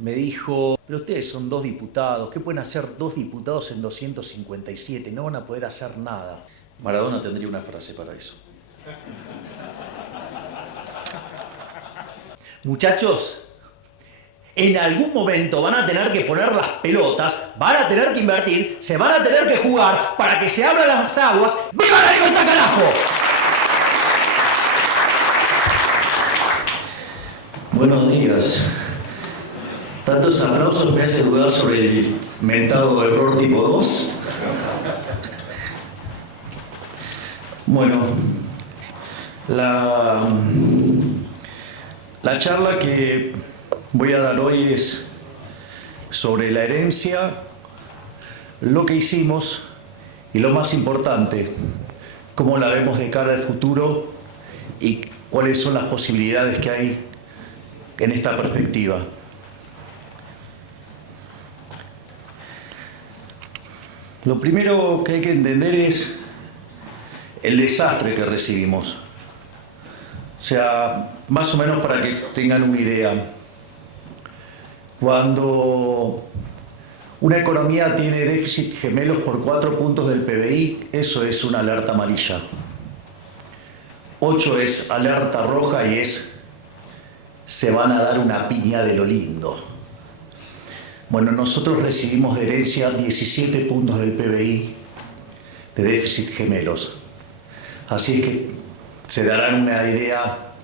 me dijo, pero ustedes son 2 diputados, ¿qué pueden hacer 2 diputados en 257? No van a poder hacer nada. Maradona tendría una frase para eso. Muchachos, en algún momento van a tener que poner las pelotas, van a tener que invertir, se van a tener que jugar para que se abran las aguas. ¡Viva la libertad, carajo! Buenos días. Tantos aplausos me hacen dudar sobre el mentado error tipo 2. Bueno, la charla que voy a dar hoy es sobre la herencia, lo que hicimos y lo más importante, cómo la vemos de cara al futuro y cuáles son las posibilidades que hay en esta perspectiva. Lo primero que hay que entender es el desastre que recibimos. O sea, más o menos para que tengan una idea. Cuando una economía tiene déficit gemelos por 4 puntos del PBI, eso es una alerta amarilla. 8 es alerta roja y se van a dar una piña de lo lindo. Bueno, nosotros recibimos de herencia 17 puntos del PBI de déficit gemelos. Así es que se darán una idea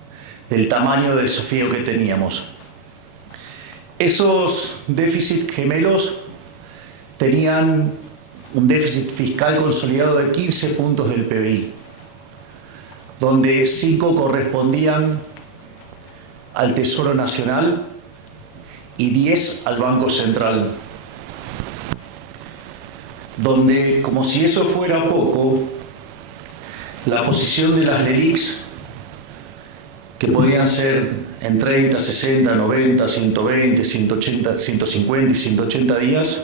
del tamaño de desafío que teníamos. Esos déficit gemelos tenían un déficit fiscal consolidado de 15 puntos del PBI, donde 5 correspondían al Tesoro Nacional y 10 al Banco Central, donde, como si eso fuera poco, la posición de las LELIQs, que podían ser en 30, 60, 90, 120, 180, 150 y 180 días,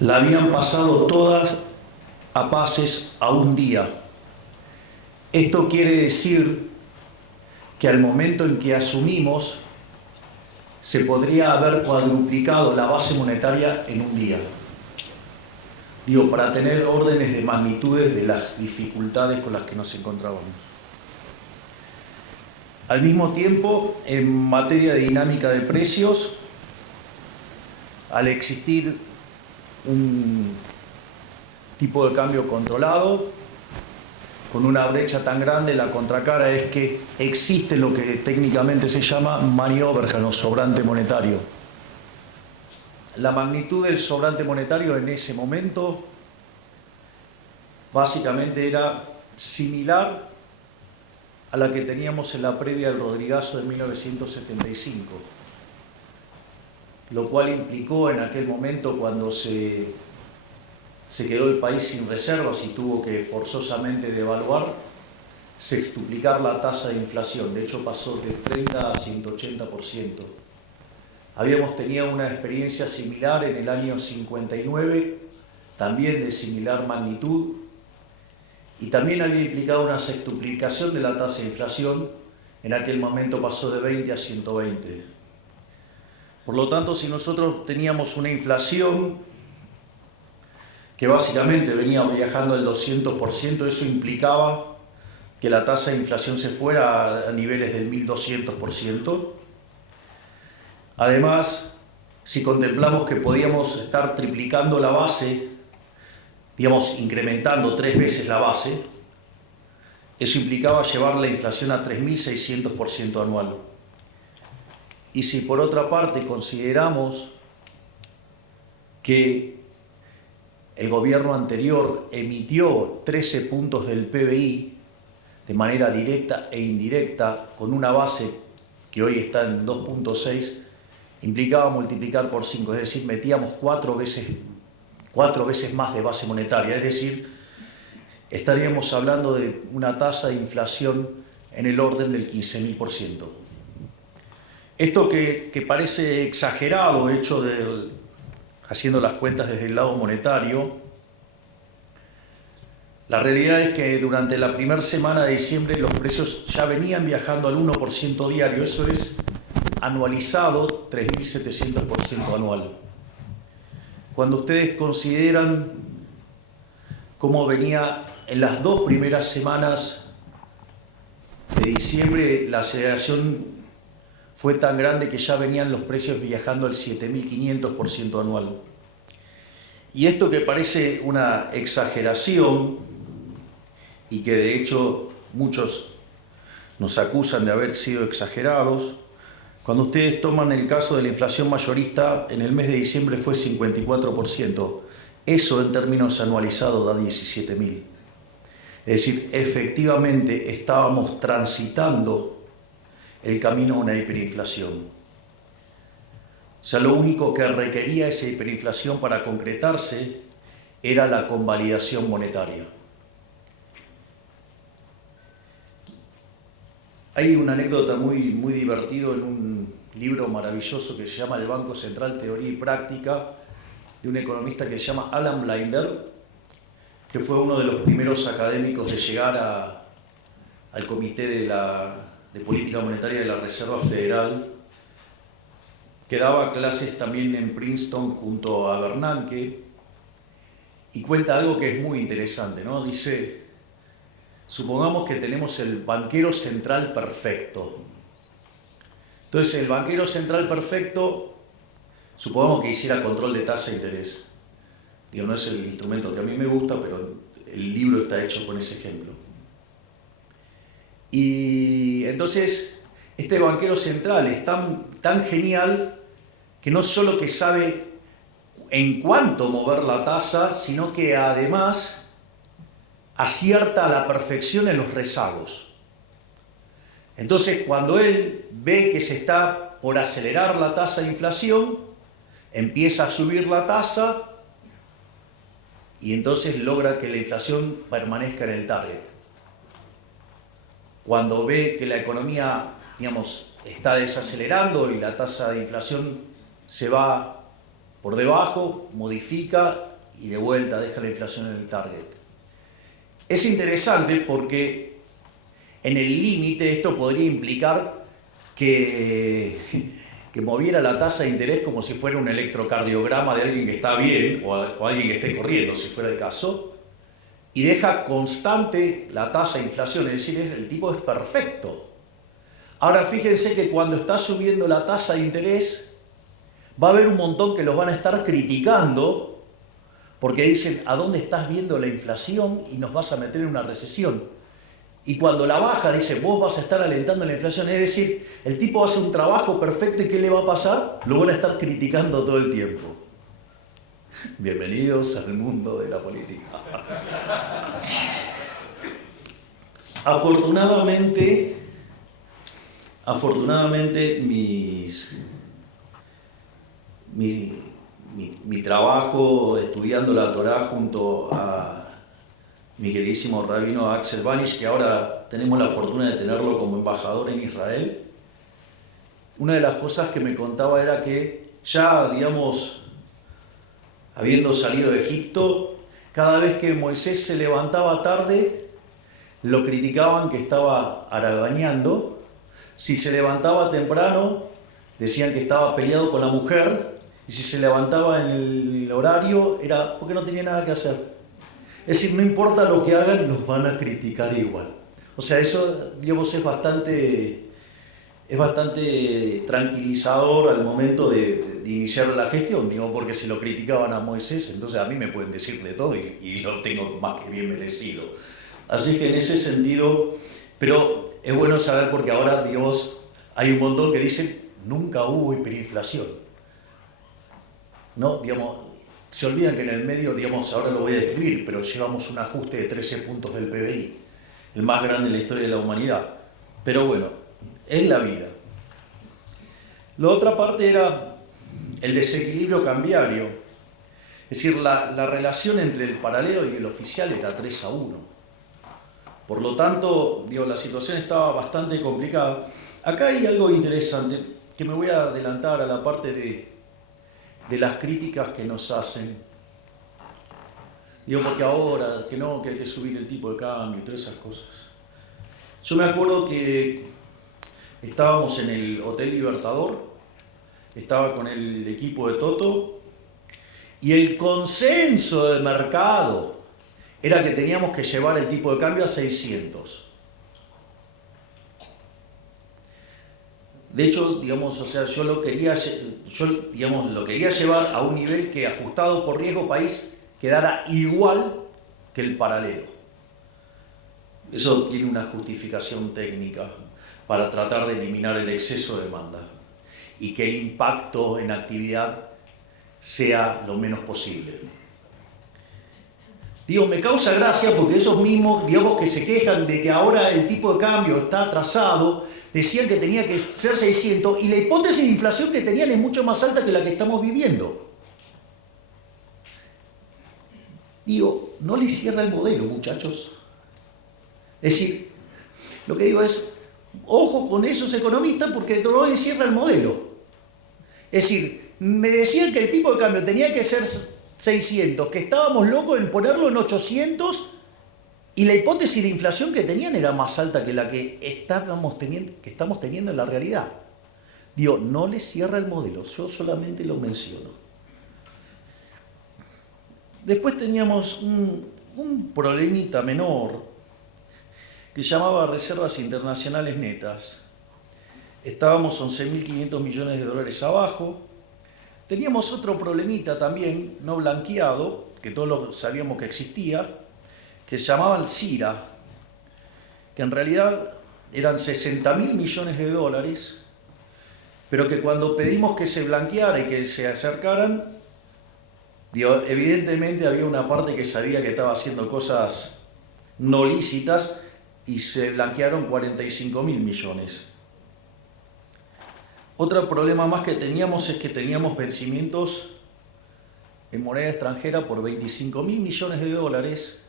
la habían pasado todas a pases a un día. Esto quiere decir que al momento en que asumimos, se podría haber cuadruplicado la base monetaria en un día. Digo, para tener órdenes de magnitudes de las dificultades con las que nos encontrábamos. Al mismo tiempo, en materia de dinámica de precios, al existir un tipo de cambio controlado, con una brecha tan grande, la contracara es que existe lo que técnicamente se llama money overhang o sobrante monetario. La magnitud del sobrante monetario en ese momento básicamente era similar a la que teníamos en la previa del Rodrigazo de 1975, lo cual implicó en aquel momento, cuando se quedó el país sin reservas y tuvo que forzosamente devaluar, sextuplicar la tasa de inflación. De hecho, pasó de 30 a 180%. Habíamos tenido una experiencia similar en el año 59, también de similar magnitud, y también había implicado una sextuplicación de la tasa de inflación. En aquel momento pasó de 20 a 120. Por lo tanto, si nosotros teníamos una inflación que básicamente venía viajando el 200%, eso implicaba que la tasa de inflación se fuera a niveles del 1200%. Además, si contemplamos que podíamos estar triplicando la base, digamos, incrementando 3 veces la base, eso implicaba llevar la inflación a 3600% anual. Y si por otra parte consideramos que el gobierno anterior emitió 13 puntos del PBI de manera directa e indirecta, con una base que hoy está en 2.6, implicaba multiplicar por 5, es decir, metíamos 4 veces más de base monetaria, es decir, estaríamos hablando de una tasa de inflación en el orden del 15.000%. Esto que parece exagerado, hecho haciendo las cuentas desde el lado monetario, la realidad es que durante la primera semana de diciembre los precios ya venían viajando al 1% diario. Eso es anualizado 3.700% anual. Cuando ustedes consideran cómo venía en las 2 primeras semanas de diciembre, la aceleración fue tan grande que ya venían los precios viajando al 7.500% anual. Y esto que parece una exageración, y que de hecho muchos nos acusan de haber sido exagerados, cuando ustedes toman el caso de la inflación mayorista, en el mes de diciembre fue 54%. Eso en términos anualizados da 17.000. Es decir, efectivamente estábamos transitando el camino a una hiperinflación. O sea, lo único que requería esa hiperinflación para concretarse era la convalidación monetaria. Hay una anécdota muy divertida en un libro maravilloso que se llama El Banco Central, Teoría y Práctica, de un economista que se llama Alan Blinder, que fue uno de los primeros académicos de llegar al Comité de Política Monetaria de la Reserva Federal, que daba clases también en Princeton junto a Bernanke, y cuenta algo que es muy interesante, ¿no? Dice: supongamos que tenemos el banquero central perfecto. Entonces, el banquero central perfecto, supongamos que hiciera control de tasa de interés. Digo, no es el instrumento que a mí me gusta, pero el libro está hecho con ese ejemplo. Y entonces, este banquero central es tan genial que no solo que sabe en cuánto mover la tasa, sino que además acierta a la perfección en los rezagos. Entonces, cuando él ve que se está por acelerar la tasa de inflación, empieza a subir la tasa y entonces logra que la inflación permanezca en el target. Cuando ve que la economía, está desacelerando y la tasa de inflación se va por debajo, modifica y de vuelta deja la inflación en el target. Es interesante porque en el límite esto podría implicar que moviera la tasa de interés como si fuera un electrocardiograma de alguien que está bien o alguien que esté corriendo, si fuera el caso, y deja constante la tasa de inflación, es decir, el tipo es perfecto. Ahora fíjense que cuando está subiendo la tasa de interés, va a haber un montón que los van a estar criticando porque dicen: ¿a dónde estás viendo la inflación y nos vas a meter en una recesión? Y cuando la baja, dice: vos vas a estar alentando la inflación. Es decir, el tipo hace un trabajo perfecto y ¿qué le va a pasar? Lo van a estar criticando todo el tiempo. Bienvenidos al mundo de la política. Afortunadamente mi trabajo estudiando la Torá junto a mi queridísimo rabino Axel Banish, que ahora tenemos la fortuna de tenerlo como embajador en Israel, una de las cosas que me contaba era que ya, habiendo salido de Egipto, cada vez que Moisés se levantaba tarde, lo criticaban que estaba haraganeando. Si se levantaba temprano, decían que estaba peleado con la mujer, y si se levantaba en el horario, era porque no tenía nada que hacer. Es decir, no importa lo que hagan, los van a criticar igual. O sea, eso, es bastante tranquilizador al momento de iniciar la gestión, porque se lo criticaban a Moisés, entonces a mí me pueden decir de todo y lo tengo más que bien merecido. Así que en ese sentido, pero es bueno saber porque ahora, hay un montón que dicen: nunca hubo hiperinflación. ¿No? Se olvidan que en el medio, ahora lo voy a describir, pero llevamos un ajuste de 13 puntos del PBI, el más grande en la historia de la humanidad. Pero bueno, es la vida. La otra parte era el desequilibrio cambiario. Es decir, la relación entre el paralelo y el oficial era 3-1. Por lo tanto, la situación estaba bastante complicada. Acá hay algo interesante, que me voy a adelantar a la parte de las críticas que nos hacen. Porque ahora, que hay que subir el tipo de cambio y todas esas cosas. Yo me acuerdo que estábamos en el Hotel Libertador, estaba con el equipo de Toto, y el consenso de mercado era que teníamos que llevar el tipo de cambio a 600. De hecho, digamos, o sea, yo lo quería llevar a un nivel que, ajustado por riesgo país, quedara igual que el paralelo. Eso tiene una justificación técnica para tratar de eliminar el exceso de demanda y que el impacto en actividad sea lo menos posible. Digo, me causa gracia porque esos mismos, digamos, que se quejan de que ahora el tipo de cambio está atrasado, decían que tenía que ser 600 y la hipótesis de inflación que tenían es mucho más alta que la que estamos viviendo. Digo, no les cierra el modelo, muchachos. Es decir, lo que digo es, ojo con esos economistas porque no les cierra el modelo. Es decir, me decían que el tipo de cambio tenía que ser 600, que estábamos locos en ponerlo en 800 y la hipótesis de inflación que tenían era más alta que la que estamos teniendo en la realidad. Digo, no les cierra el modelo, yo solamente lo menciono. Después teníamos un problemita menor que se llamaba reservas internacionales netas. Estábamos 11.500 millones de dólares abajo. Teníamos otro problemita también, no blanqueado, que todos sabíamos que existía, que se llamaba el CIRA, que en realidad eran 60.000 millones de dólares, pero que cuando pedimos que se blanqueara y que se acercaran, evidentemente había una parte que sabía que estaba haciendo cosas no lícitas y se blanquearon 45.000 millones. Otro problema más que teníamos es que teníamos vencimientos en moneda extranjera por 25.000 millones de dólares,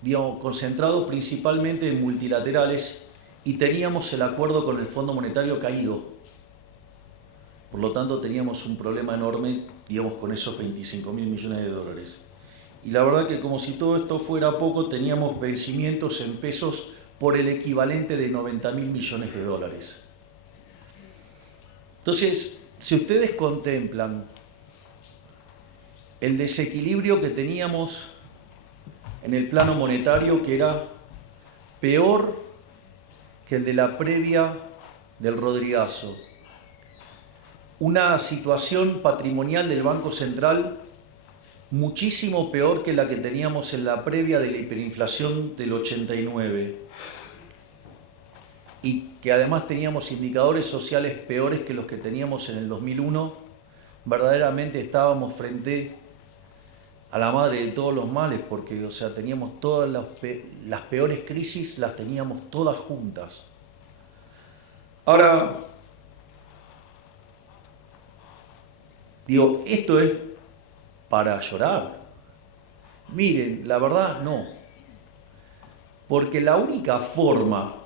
digamos, concentrados principalmente en multilaterales, y teníamos el acuerdo con el Fondo Monetario caído. Por lo tanto, teníamos un problema enorme, digamos, con esos 25.000 millones de dólares. Y la verdad que, como si todo esto fuera poco, teníamos vencimientos en pesos por el equivalente de 90.000 millones de dólares. Entonces, si ustedes contemplan el desequilibrio que teníamos en el plano monetario, que era peor que el de la previa del Rodrigazo, una situación patrimonial del Banco Central muchísimo peor que la que teníamos en la previa de la hiperinflación del 89, y que además teníamos indicadores sociales peores que los que teníamos en el 2001, verdaderamente estábamos frente a la madre de todos los males, porque, o sea, teníamos todas las peores crisis, las teníamos todas juntas. Ahora, digo, esto es para llorar. Miren, la verdad no. Porque la única forma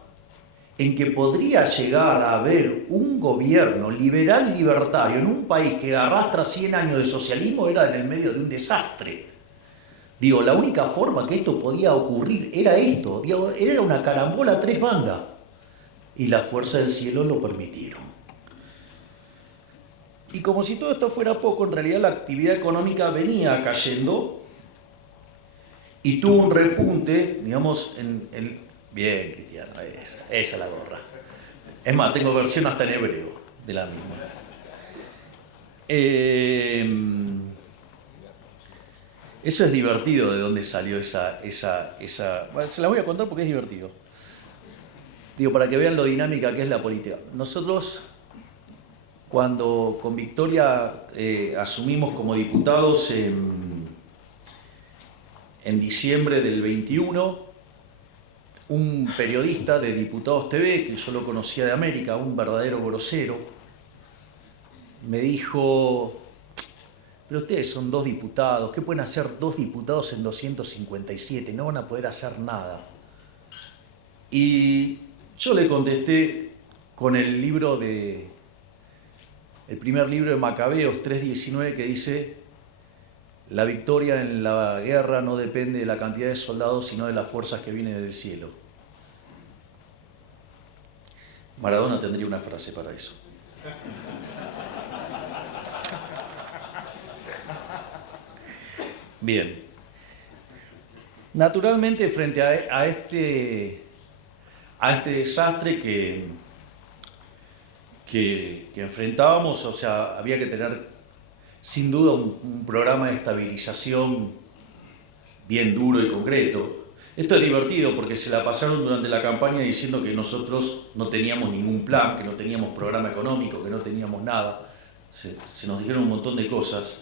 en que podría llegar a haber un gobierno liberal libertario en un país que arrastra 100 años de socialismo era en el medio de un desastre. Digo, la única forma que esto podía ocurrir era esto. Digo, era una carambola a tres bandas. Y la fuerza del cielo lo permitieron. Y como si todo esto fuera poco, en realidad la actividad económica venía cayendo y tuvo un repunte, digamos, Bien, Cristiano, esa es la gorra. Es más, tengo versión hasta en hebreo de la misma. Eso es divertido, de dónde salió esa... Bueno, se la voy a contar porque es divertido. Digo, para que vean lo dinámica que es la política. Nosotros, cuando con Victoria asumimos como diputados en diciembre del 21, un periodista de Diputados TV, que yo lo conocía de América, un verdadero grosero, me dijo: pero ustedes son 2 diputados, ¿qué pueden hacer 2 diputados en 257? No van a poder hacer nada. Y yo le contesté con el primer libro de Macabeos 3:19, que dice: la victoria en la guerra no depende de la cantidad de soldados, sino de las fuerzas que vienen del cielo. Maradona tendría una frase para eso. Bien. Naturalmente, frente a este desastre que enfrentábamos, o sea, había que tener sin duda un programa de estabilización bien duro y concreto. Esto es divertido porque se la pasaron durante la campaña diciendo que nosotros no teníamos ningún plan, que no teníamos programa económico, que no teníamos nada. Se nos dijeron un montón de cosas.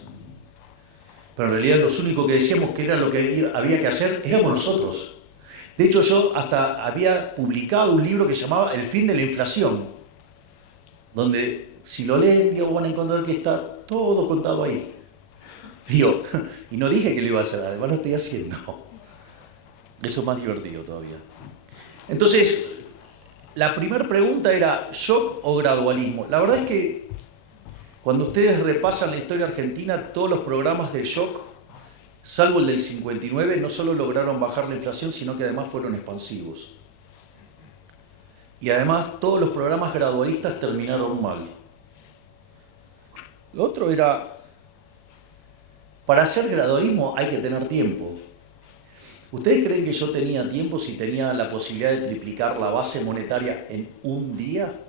Pero en realidad los únicos que decíamos que era lo que había que hacer éramos nosotros. De hecho, yo hasta había publicado un libro que se llamaba El fin de la inflación, donde si lo leen, van a encontrar que está todo contado ahí. Y no dije que lo iba a hacer, además lo estoy haciendo. Eso es más divertido todavía. Entonces, la primera pregunta era, ¿shock o gradualismo? La verdad es que cuando ustedes repasan la historia argentina, todos los programas de shock, salvo el del 59, no solo lograron bajar la inflación, sino que además fueron expansivos. Y además todos los programas gradualistas terminaron mal. Lo otro era, para hacer gradualismo hay que tener tiempo. ¿Ustedes creen que yo tenía tiempo si tenía la posibilidad de triplicar la base monetaria en un día?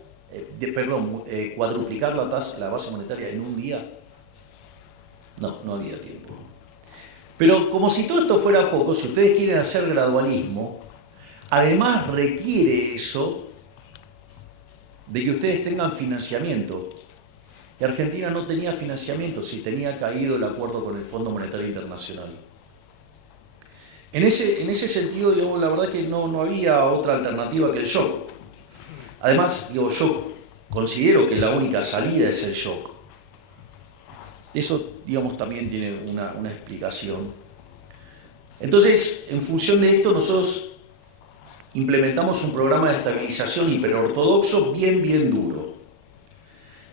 Cuadruplicar la base monetaria en un día. No había tiempo. Pero como si todo esto fuera poco, si ustedes quieren hacer gradualismo, además requiere eso de que ustedes tengan financiamiento. Y Argentina no tenía financiamiento si tenía caído el acuerdo con el Fondo Monetario Internacional. En ese sentido, digamos, la verdad que no había otra alternativa que el shock. Además, yo considero que la única salida es el shock. Eso, digamos, también tiene una explicación. Entonces, en función de esto, nosotros implementamos un programa de estabilización hiperortodoxo bien duro.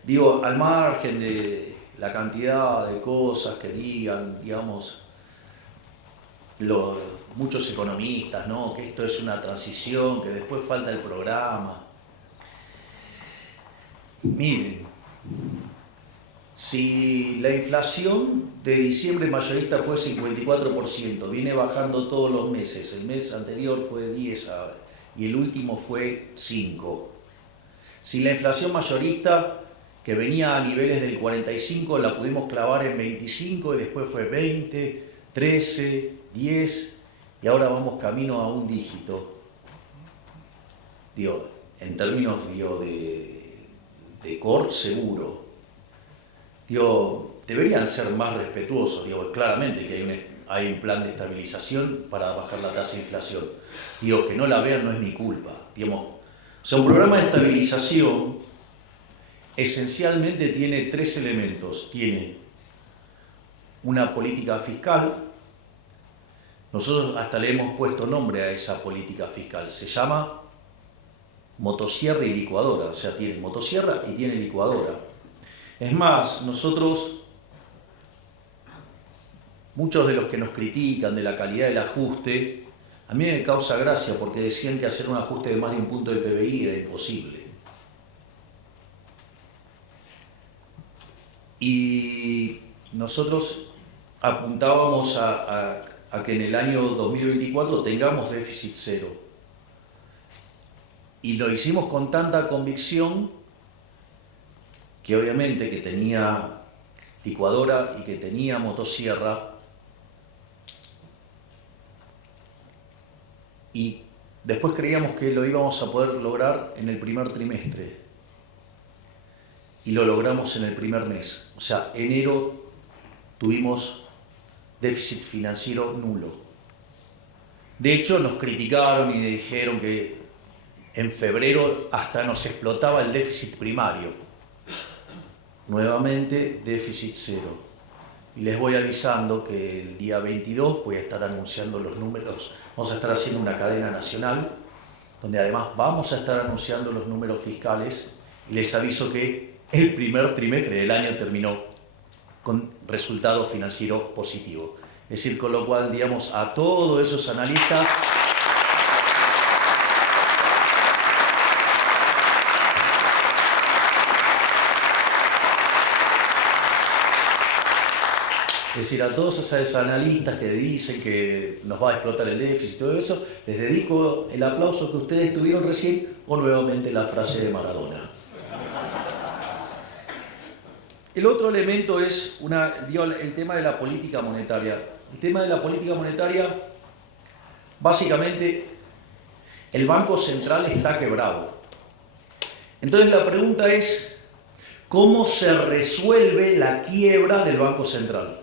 Digo, al margen de la cantidad de cosas que digan, digamos, muchos economistas, ¿no? Que esto es una transición, que después falta el programa. Miren, si la inflación de diciembre mayorista fue 54%, viene bajando todos los meses, el mes anterior fue 10 y el último fue 5. Si la inflación mayorista, que venía a niveles del 45, la pudimos clavar en 25 y después fue 20, 13, 10 y ahora vamos camino a un dígito. Digo, en términos de core seguro. Digo, deberían ser más respetuosos. Digo, claramente que hay un plan de estabilización para bajar la tasa de inflación. Digo, que no la vean no es mi culpa. Digamos, o sea, un programa de estabilización esencialmente tiene 3 elementos. Tiene una política fiscal. Nosotros hasta le hemos puesto nombre a esa política fiscal. Se llama motosierra y licuadora. O sea, tiene motosierra y tiene licuadora. Es más, muchos de los que nos critican de la calidad del ajuste, a mí me causa gracia porque decían que hacer un ajuste de más de un punto del PBI era imposible. Y nosotros apuntábamos a que en el año 2024 tengamos déficit cero. Y lo hicimos con tanta convicción que obviamente que tenía licuadora y que tenía motosierra. Y después creíamos que lo íbamos a poder lograr en el primer trimestre. Y lo logramos en el primer mes. O sea, enero tuvimos déficit financiero nulo. De hecho, nos criticaron y dijeron que en febrero hasta nos explotaba el déficit primario. Nuevamente, déficit cero. Y les voy avisando que el día 22 voy a estar anunciando los números. Vamos a estar haciendo una cadena nacional, donde además vamos a estar anunciando los números fiscales. Y les aviso que el primer trimestre del año terminó con resultado financiero positivo. Es decir, con lo cual, digamos, a todos esos analistas Es decir, a todos esos analistas que dicen que nos va a explotar el déficit y todo eso, les dedico el aplauso que ustedes tuvieron recién o nuevamente la frase de Maradona. El otro elemento es el tema de la política monetaria. El tema de la política monetaria, básicamente, el Banco Central está quebrado. Entonces la pregunta es, ¿cómo se resuelve la quiebra del Banco Central?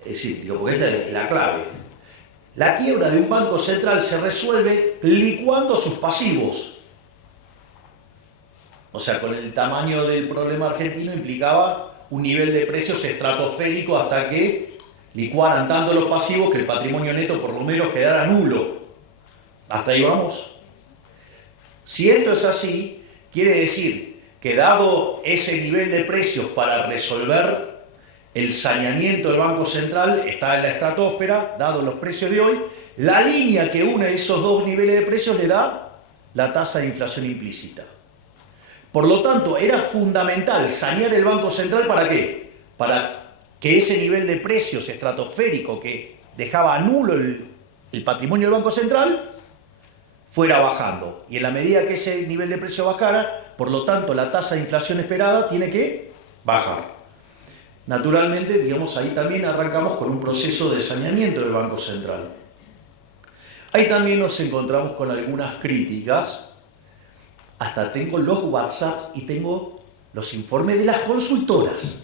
Es decir, porque esta es la clave. La quiebra de un banco central se resuelve licuando sus pasivos. O sea, con el tamaño del problema argentino implicaba un nivel de precios estratosférico hasta que licuaran tanto los pasivos que el patrimonio neto por lo menos quedara nulo. ¿Hasta ahí vamos? Si esto es así, quiere decir que dado ese nivel de precios para resolver el saneamiento del Banco Central está en la estratosfera, dado los precios de hoy, la línea que une esos dos niveles de precios le da la tasa de inflación implícita. Por lo tanto, era fundamental sanear el Banco Central ¿para qué? Para que ese nivel de precios estratosférico que dejaba nulo el patrimonio del Banco Central fuera bajando. Y en la medida que ese nivel de precio bajara, por lo tanto, la tasa de inflación esperada tiene que bajar. Naturalmente, digamos, ahí también arrancamos con un proceso de saneamiento del Banco Central. Ahí también nos encontramos con algunas críticas. Hasta tengo los WhatsApp y tengo los informes de las consultoras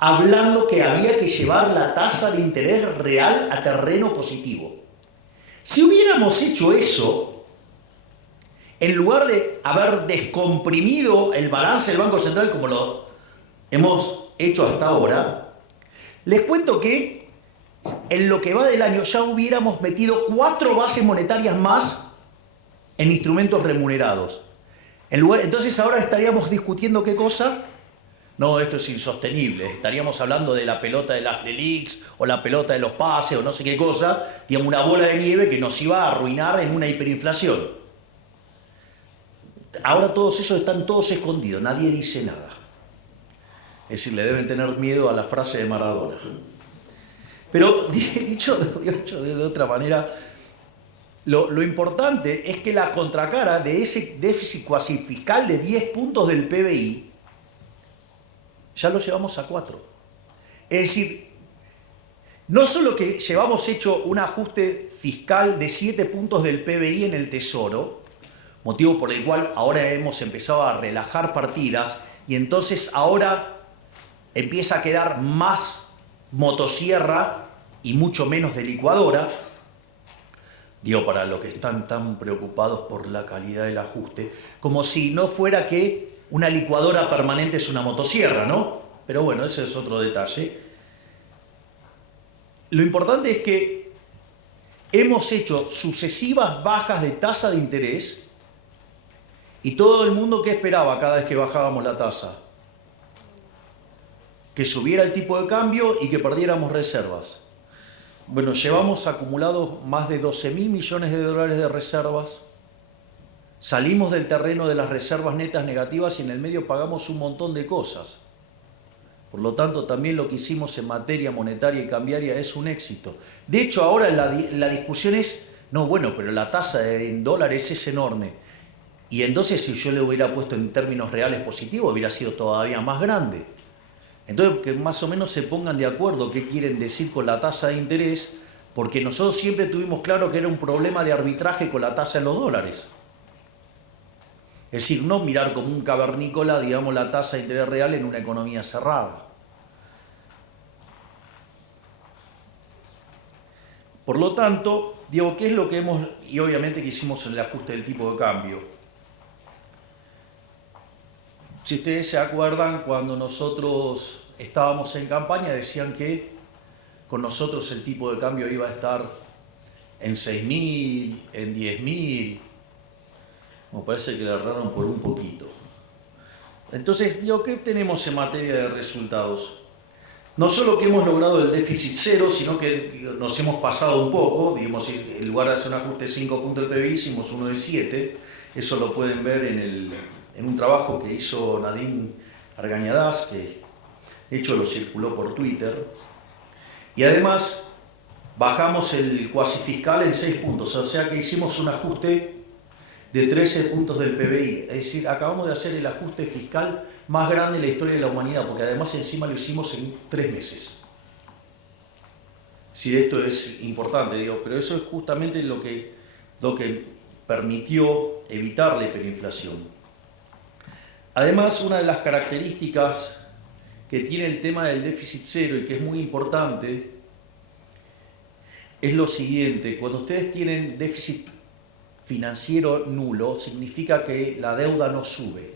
hablando que había que llevar la tasa de interés real a terreno positivo. Si hubiéramos hecho eso, en lugar de haber descomprimido el balance del Banco Central como lo hemos hecho hasta ahora, les cuento que en lo que va del año ya hubiéramos metido 4 bases monetarias más en instrumentos remunerados. Entonces ahora estaríamos discutiendo ¿qué cosa? No, esto es insostenible. Estaríamos hablando de la pelota de las LELIQs o la pelota de los pases o no sé qué cosa, digamos una bola de nieve que nos iba a arruinar en una hiperinflación. Ahora todos esos están todos escondidos, nadie dice nada. Es decir, le deben tener miedo a la frase de Maradona. Pero dicho de otra manera, lo importante es que la contracara de ese déficit cuasi fiscal de 10 puntos del PBI ya lo llevamos a 4. Es decir, no solo que llevamos hecho un ajuste fiscal de 7 puntos del PBI en el Tesoro, motivo por el cual ahora hemos empezado a relajar partidas y entonces ahora empieza a quedar más motosierra y mucho menos de licuadora. Digo, para los que están tan preocupados por la calidad del ajuste, como si no fuera que una licuadora permanente es una motosierra, ¿no? Pero bueno, ese es otro detalle. Lo importante es que hemos hecho sucesivas bajas de tasa de interés y todo el mundo ¿qué esperaba cada vez que bajábamos la tasa? Que subiera el tipo de cambio y que perdiéramos reservas. Bueno, llevamos acumulados más de 12.000 millones de dólares de reservas. Salimos del terreno de las reservas netas negativas y en el medio pagamos un montón de cosas. Por lo tanto, también lo que hicimos en materia monetaria y cambiaria es un éxito. De hecho, ahora la discusión es, no, bueno, pero la tasa en dólares es enorme. Y entonces si yo le hubiera puesto en términos reales positivos, hubiera sido todavía más grande. Entonces, que más o menos se pongan de acuerdo qué quieren decir con la tasa de interés, porque nosotros siempre tuvimos claro que era un problema de arbitraje con la tasa en los dólares. Es decir, no mirar como un cavernícola, digamos, la tasa de interés real en una economía cerrada. Por lo tanto, digo, ¿qué es lo que hemos, y obviamente que hicimos en el ajuste del tipo de cambio? Si ustedes se acuerdan, cuando nosotros estábamos en campaña, decían que con nosotros el tipo de cambio iba a estar en 6.000, en 10.000. Me parece que le erraron por un poquito. Entonces, digo, ¿qué tenemos en materia de resultados? No solo que hemos logrado el déficit cero, sino que nos hemos pasado un poco. Digamos, en lugar de hacer un ajuste de 5 puntos del PBI, hicimos uno de 7. Eso lo pueden ver en un trabajo que hizo Nadine Argañadás, que de hecho lo circuló por Twitter, y además bajamos el cuasi fiscal en 6 puntos, o sea que hicimos un ajuste de 13 puntos del PBI, es decir, acabamos de hacer el ajuste fiscal más grande en la historia de la humanidad, porque además encima lo hicimos en 3 meses. Si esto es importante, digo, pero eso es justamente lo que permitió evitar la hiperinflación. Además, una de las características que tiene el tema del déficit cero y que es muy importante es lo siguiente: cuando ustedes tienen déficit financiero nulo, significa que la deuda no sube.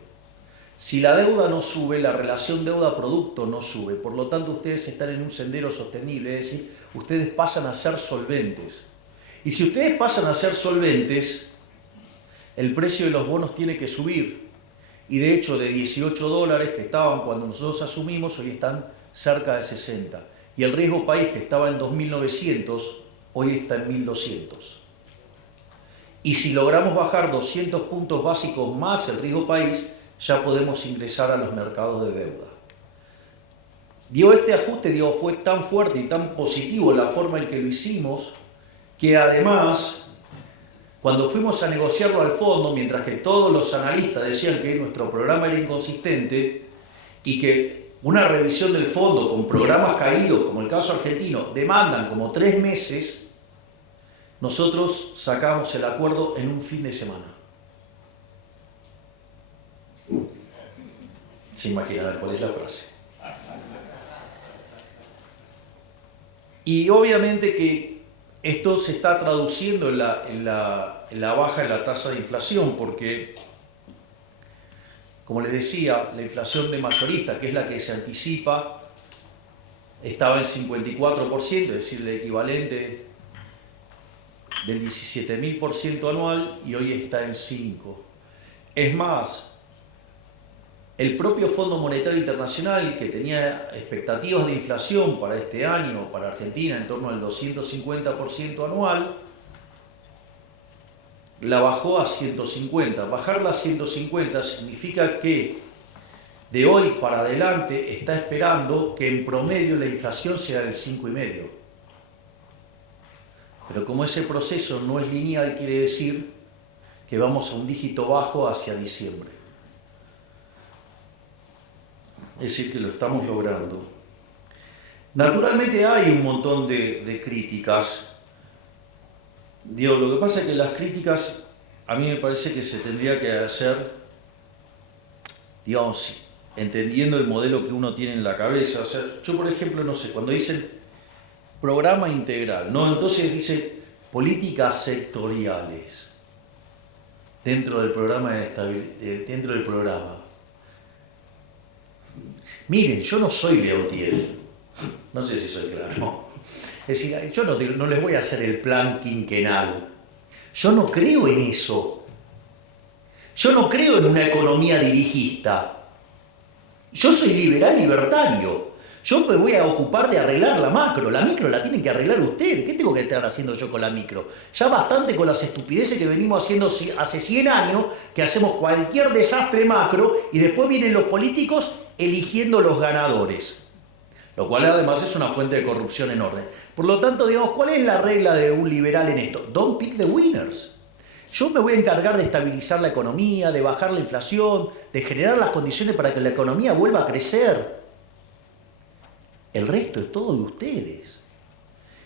Si la deuda no sube, la relación deuda-producto no sube. Por lo tanto, ustedes están en un sendero sostenible, es decir, ustedes pasan a ser solventes. Y si ustedes pasan a ser solventes, el precio de los bonos tiene que subir. Y de hecho, de $18 que estaban cuando nosotros asumimos, hoy están cerca de 60. Y el riesgo país, que estaba en 2.900, hoy está en 1.200. Y si logramos bajar 200 puntos básicos más el riesgo país, ya podemos ingresar a los mercados de deuda. Este ajuste fue tan fuerte y tan positivo la forma en que lo hicimos, que además, cuando fuimos a negociarlo al fondo, mientras que todos los analistas decían que nuestro programa era inconsistente y que una revisión del fondo con programas caídos, como el caso argentino, demandan como 3 meses, nosotros sacamos el acuerdo en un fin de semana. Se imaginarán cuál es la frase. Y obviamente que esto se está traduciendo en la baja de la tasa de inflación, porque, como les decía, la inflación de mayorista, que es la que se anticipa, estaba en 54%, es decir, el equivalente del 17.000% anual, y hoy está en 5%. Es más, el propio Fondo Monetario Internacional, que tenía expectativas de inflación para este año, para Argentina, en torno al 250% anual, la bajó a 150. Bajarla a 150 significa que de hoy para adelante está esperando que en promedio la inflación sea del 5,5. Pero como ese proceso no es lineal, quiere decir que vamos a un dígito bajo hacia diciembre. Es decir, que lo estamos logrando. Naturalmente hay un montón de críticas. Lo que pasa es que las críticas, a mí me parece que se tendría que hacer, entendiendo el modelo que uno tiene en la cabeza. O sea, yo, por ejemplo, no sé, cuando dicen programa integral, ¿no? Entonces dice políticas sectoriales dentro del programa dentro del programa. Miren, yo no soy Leontiev, no sé si soy claro. Es decir, yo no les voy a hacer el plan quinquenal. Yo no creo en eso. Yo no creo en una economía dirigista. Yo soy liberal libertario. Yo me voy a ocupar de arreglar la macro. La micro la tienen que arreglar ustedes. ¿Qué tengo que estar haciendo yo con la micro? Ya bastante con las estupideces que venimos haciendo hace 100 años, que hacemos cualquier desastre macro y después vienen los políticos eligiendo los ganadores. Lo cual además es una fuente de corrupción enorme. Por lo tanto, ¿cuál es la regla de un liberal en esto? Don't pick the winners. Yo me voy a encargar de estabilizar la economía, de bajar la inflación, de generar las condiciones para que la economía vuelva a crecer. El resto es todo de ustedes.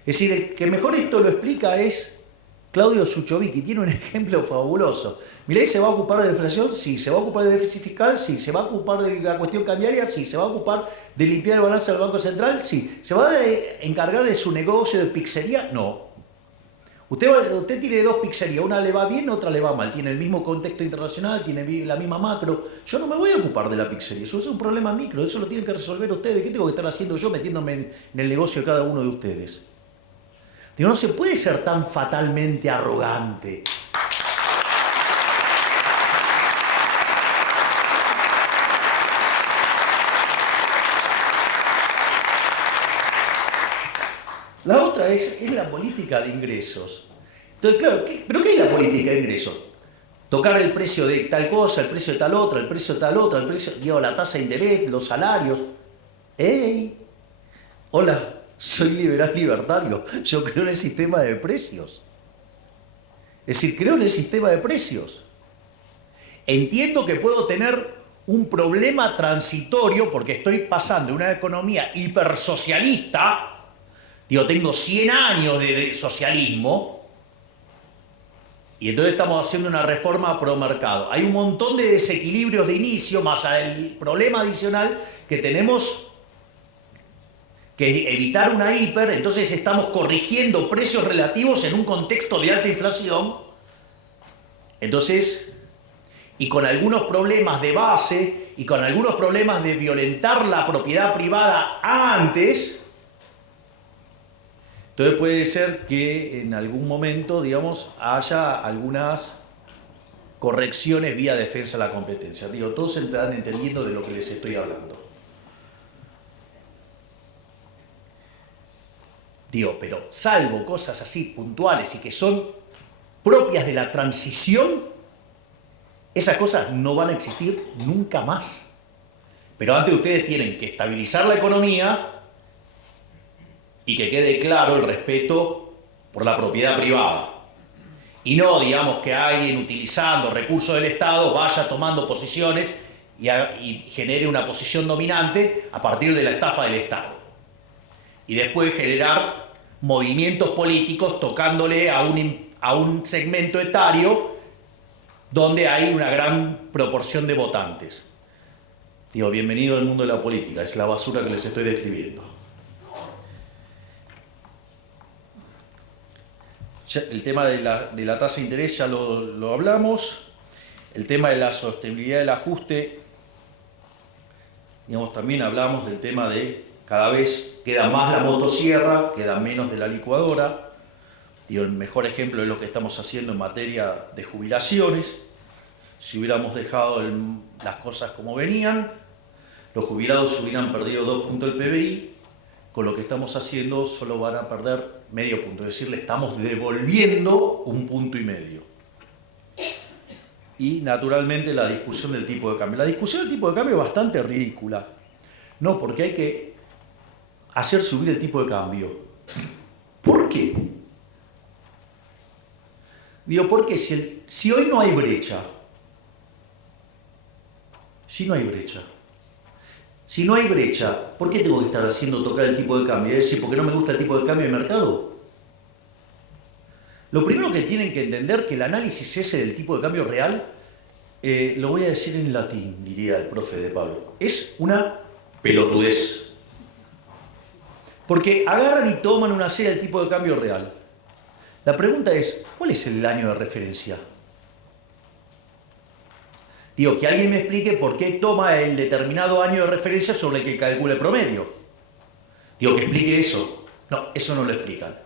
Es decir, el que mejor esto lo explica es Claudio Suchovicki, tiene un ejemplo fabuloso. ¿Milei se va a ocupar de la inflación? Sí. ¿Se va a ocupar del déficit fiscal? Sí. ¿Se va a ocupar de la cuestión cambiaria? Sí. ¿Se va a ocupar de limpiar el balance del Banco Central? Sí. ¿Se va a encargar de su negocio de pizzería? No. Usted tiene 2 pizzerías, una le va bien, otra le va mal. Tiene el mismo contexto internacional, tiene la misma macro. Yo no me voy a ocupar de la pizzería, eso es un problema micro, eso lo tienen que resolver ustedes. ¿Qué tengo que estar haciendo yo metiéndome en el negocio de cada uno de ustedes? No se puede ser tan fatalmente arrogante. La otra es la política de ingresos. Entonces, claro, ¿pero qué es la política de ingresos? Tocar el precio de tal cosa, el precio de tal otra, el precio de tal otra, la tasa de interés, los salarios. ¡Ey! Hola, soy liberal libertario. Yo creo en el sistema de precios. Es decir, creo en el sistema de precios. Entiendo que puedo tener un problema transitorio porque estoy pasando de una economía hipersocialista, digo, tengo 100 años de socialismo, y entonces estamos haciendo una reforma pro mercado. Hay un montón de desequilibrios de inicio, más el problema adicional que tenemos que evitar una hiper, entonces estamos corrigiendo precios relativos en un contexto de alta inflación. Entonces, y con algunos problemas de base y con algunos problemas de violentar la propiedad privada antes, entonces puede ser que en algún momento, digamos, haya algunas correcciones vía defensa de la competencia. Digo, todos están entendiendo de lo que les estoy hablando. Digo, pero salvo cosas así puntuales y que son propias de la transición, esas cosas no van a existir nunca más. Pero antes ustedes tienen que estabilizar la economía y que quede claro el respeto por la propiedad privada. Y no, digamos, que alguien utilizando recursos del Estado vaya tomando posiciones y genere una posición dominante a partir de la estafa del Estado. Y después generar movimientos políticos tocándole a un segmento etario donde hay una gran proporción de votantes. Digo, bienvenido al mundo de la política, es la basura que les estoy describiendo. El tema de la tasa de interés ya lo hablamos. El tema de la sostenibilidad del ajuste, digamos, también hablamos del tema de cada vez queda más la motosierra, queda menos de la licuadora. Digo, el mejor ejemplo es lo que estamos haciendo en materia de jubilaciones. Si hubiéramos dejado las cosas como venían, los jubilados hubieran perdido 2 puntos del PBI. Con lo que estamos haciendo solo van a perder medio punto, es decir, le estamos devolviendo 1,5 puntos. Y naturalmente la discusión del tipo de cambio. La discusión del tipo de cambio es bastante ridícula. No, porque hay que hacer subir el tipo de cambio. ¿Por qué? Digo, porque si hoy no hay brecha, si no hay brecha, ¿por qué tengo que estar haciendo tocar el tipo de cambio? Es decir, ¿porque no me gusta el tipo de cambio de mercado? Lo primero que tienen que entender que el análisis ese del tipo de cambio real, lo voy a decir en latín, diría el profe de Pablo, es una pelotudez. Porque agarran y toman una serie del tipo de cambio real. La pregunta es, ¿cuál es el año de referencia? Digo, que alguien me explique por qué toma el determinado año de referencia sobre el que calcula el promedio. Digo, que explique eso. No, eso no lo explican.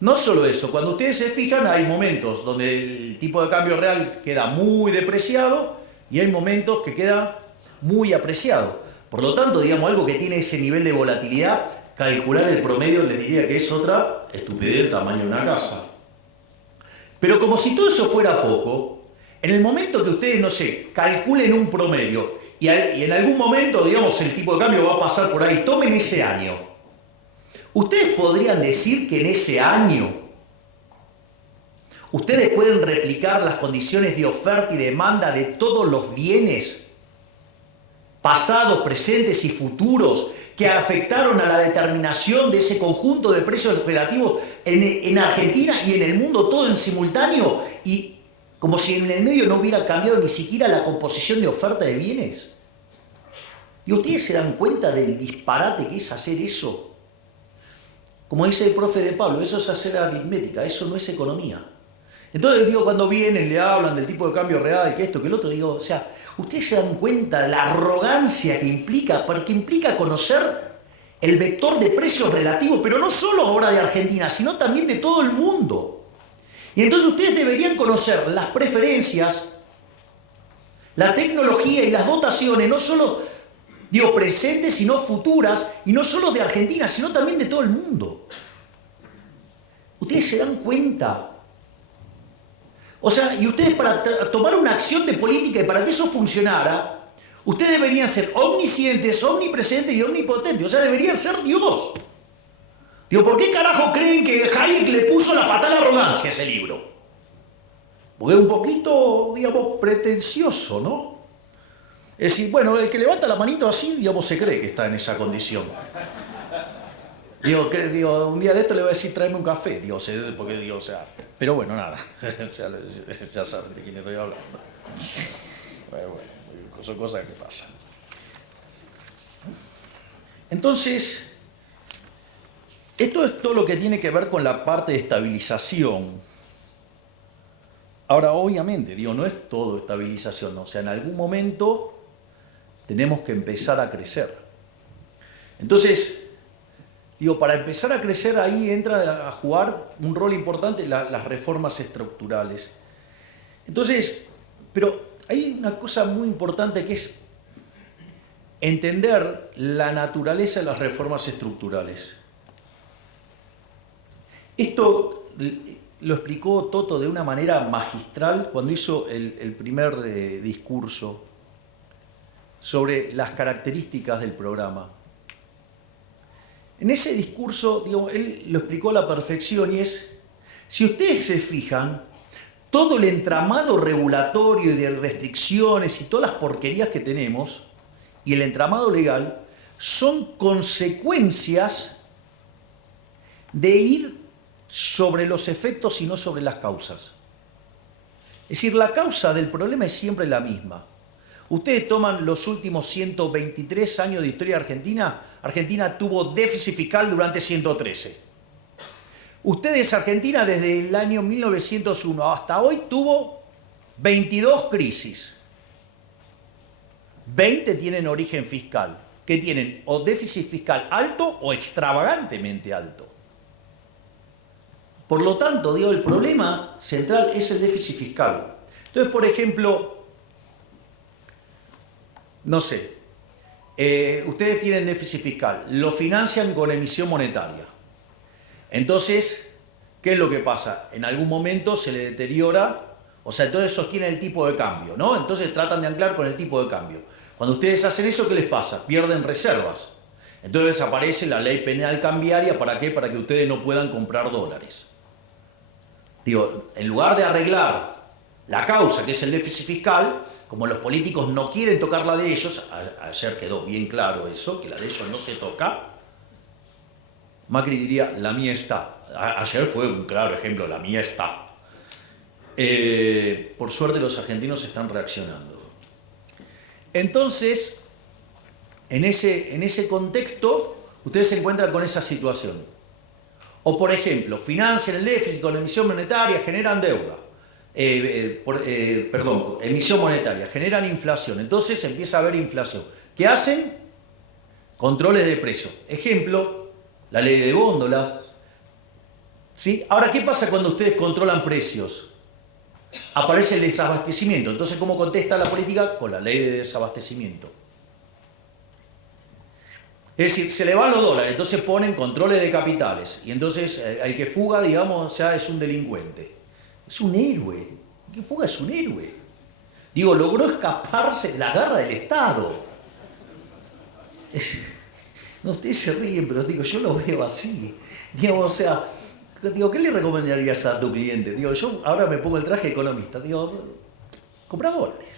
No solo eso, cuando ustedes se fijan hay momentos donde el tipo de cambio real queda muy depreciado y hay momentos que queda muy apreciado. Por lo tanto, digamos, algo que tiene ese nivel de volatilidad, calcular el promedio les diría que es otra estupidez del tamaño de una casa. Pero como si todo eso fuera poco, en el momento que ustedes, no sé, calculen un promedio y en algún momento, digamos, el tipo de cambio va a pasar por ahí, tomen ese año. Ustedes podrían decir que en ese año ustedes pueden replicar las condiciones de oferta y demanda de todos los bienes pasados, presentes y futuros que afectaron a la determinación de ese conjunto de precios relativos en Argentina y en el mundo todo en simultáneo, y como si en el medio no hubiera cambiado ni siquiera la composición de oferta de bienes. ¿Y ustedes se dan cuenta del disparate que es hacer eso? Como dice el profe de Pablo, eso es hacer aritmética, eso no es economía. Entonces digo, cuando vienen, le hablan del tipo de cambio real, que esto, que el otro, digo, o sea, ustedes se dan cuenta de la arrogancia que implica, porque implica conocer el vector de precios relativos, pero no solo ahora de Argentina, sino también de todo el mundo. Y entonces ustedes deberían conocer las preferencias, la tecnología y las dotaciones, no solo, digo, presentes, sino futuras, y no solo de Argentina, sino también de todo el mundo. Ustedes se dan cuenta. O sea, y ustedes para tomar una acción de política y para que eso funcionara, Ustedes deberían ser omniscientes, omnipresentes y omnipotentes. O sea, deberían ser Dios. Digo, ¿por qué carajo creen que Hayek le puso La fatal arrogancia a ese libro? Porque es un poquito, digamos, pretencioso, ¿no? Es decir, bueno, el que levanta la manito así, digamos, se cree que está en esa condición. Digo, un día de esto le voy a decir, tráeme un café, digo, porque digo, o sea, pero bueno, nada, ya saben de quién estoy hablando. Bueno, son cosas que pasan. Entonces, esto es todo lo que tiene que ver con la parte de estabilización. Ahora, obviamente, digo, no es todo estabilización, ¿no? O sea, en algún momento tenemos que empezar a crecer. Entonces, digo, para empezar a crecer ahí entra a jugar un rol importante las reformas estructurales. Entonces, pero hay una cosa muy importante que es entender la naturaleza de las reformas estructurales. Esto lo explicó Toto de una manera magistral cuando hizo el primer discurso sobre las características del programa. En ese discurso, digo, él lo explicó a la perfección y es, si ustedes se fijan, todo el entramado regulatorio y de restricciones y todas las porquerías que tenemos y el entramado legal son consecuencias de ir sobre los efectos y no sobre las causas. Es decir, la causa del problema es siempre la misma. Ustedes toman los últimos 123 años de historia argentina, Argentina tuvo déficit fiscal durante 113. Ustedes, Argentina, desde el año 1901 hasta hoy tuvo 22 crisis. 20 tienen origen fiscal, que tienen o déficit fiscal alto o extravagantemente alto. Por lo tanto, digo, el problema central es el déficit fiscal. Entonces, por ejemplo, no sé, ustedes tienen déficit fiscal, lo financian con emisión monetaria. Entonces, ¿qué es lo que pasa? En algún momento se le deteriora, o sea, entonces sostienen el tipo de cambio, ¿no? Entonces tratan de anclar con el tipo de cambio. Cuando ustedes hacen eso, ¿qué les pasa? Pierden reservas. Entonces aparece la ley penal cambiaria, ¿para qué? Para que ustedes no puedan comprar dólares. Digo, en lugar de arreglar la causa, que es el déficit fiscal, como los políticos no quieren tocar la de ellos, ayer quedó bien claro eso, que la de ellos no se toca, Macri diría, la mía está. Ayer fue un claro ejemplo, la mía está. Por suerte los argentinos están reaccionando. Entonces, en ese contexto, ustedes se encuentran con esa situación. O por ejemplo, financian el déficit con emisión monetaria, generan deuda. Emisión monetaria, generan inflación. Entonces empieza a haber inflación. ¿Qué hacen? Controles de precios. Ejemplo, la ley de góndolas. ¿Sí? Ahora, ¿qué pasa cuando ustedes controlan precios? Aparece el desabastecimiento. Entonces, ¿cómo contesta la política? Con la ley de desabastecimiento. Es decir, se le van los dólares, entonces ponen controles de capitales. Y entonces el que fuga, digamos, ya es un delincuente. Es un héroe. El que fuga es un héroe. Digo, logró escaparse de la garra del Estado. No, ustedes se ríen, pero digo, yo lo veo así. Digamos, o sea, digo, ¿qué le recomendarías a tu cliente? Digo, yo ahora me pongo el traje de economista. Digo, compra dólares.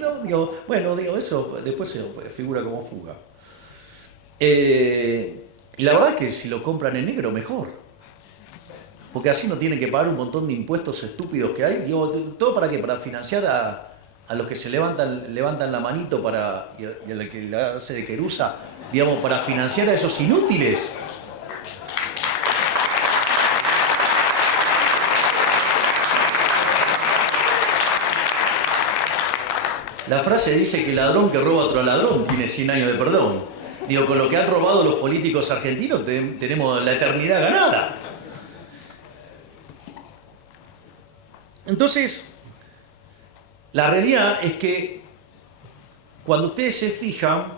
¿No? Digo, bueno, digo, eso después se figura como fuga. Y la verdad es que si lo compran en negro, mejor. Porque así no tienen que pagar un montón de impuestos estúpidos que hay. Digo, ¿todo para qué? Para financiar a los que se levantan la manito y a que le hace de querusa, digamos, para financiar a esos inútiles. La frase dice que el ladrón que roba a otro ladrón tiene 100 años de perdón. Digo, con lo que han robado los políticos argentinos tenemos la eternidad ganada. Entonces, la realidad es que cuando ustedes se fijan,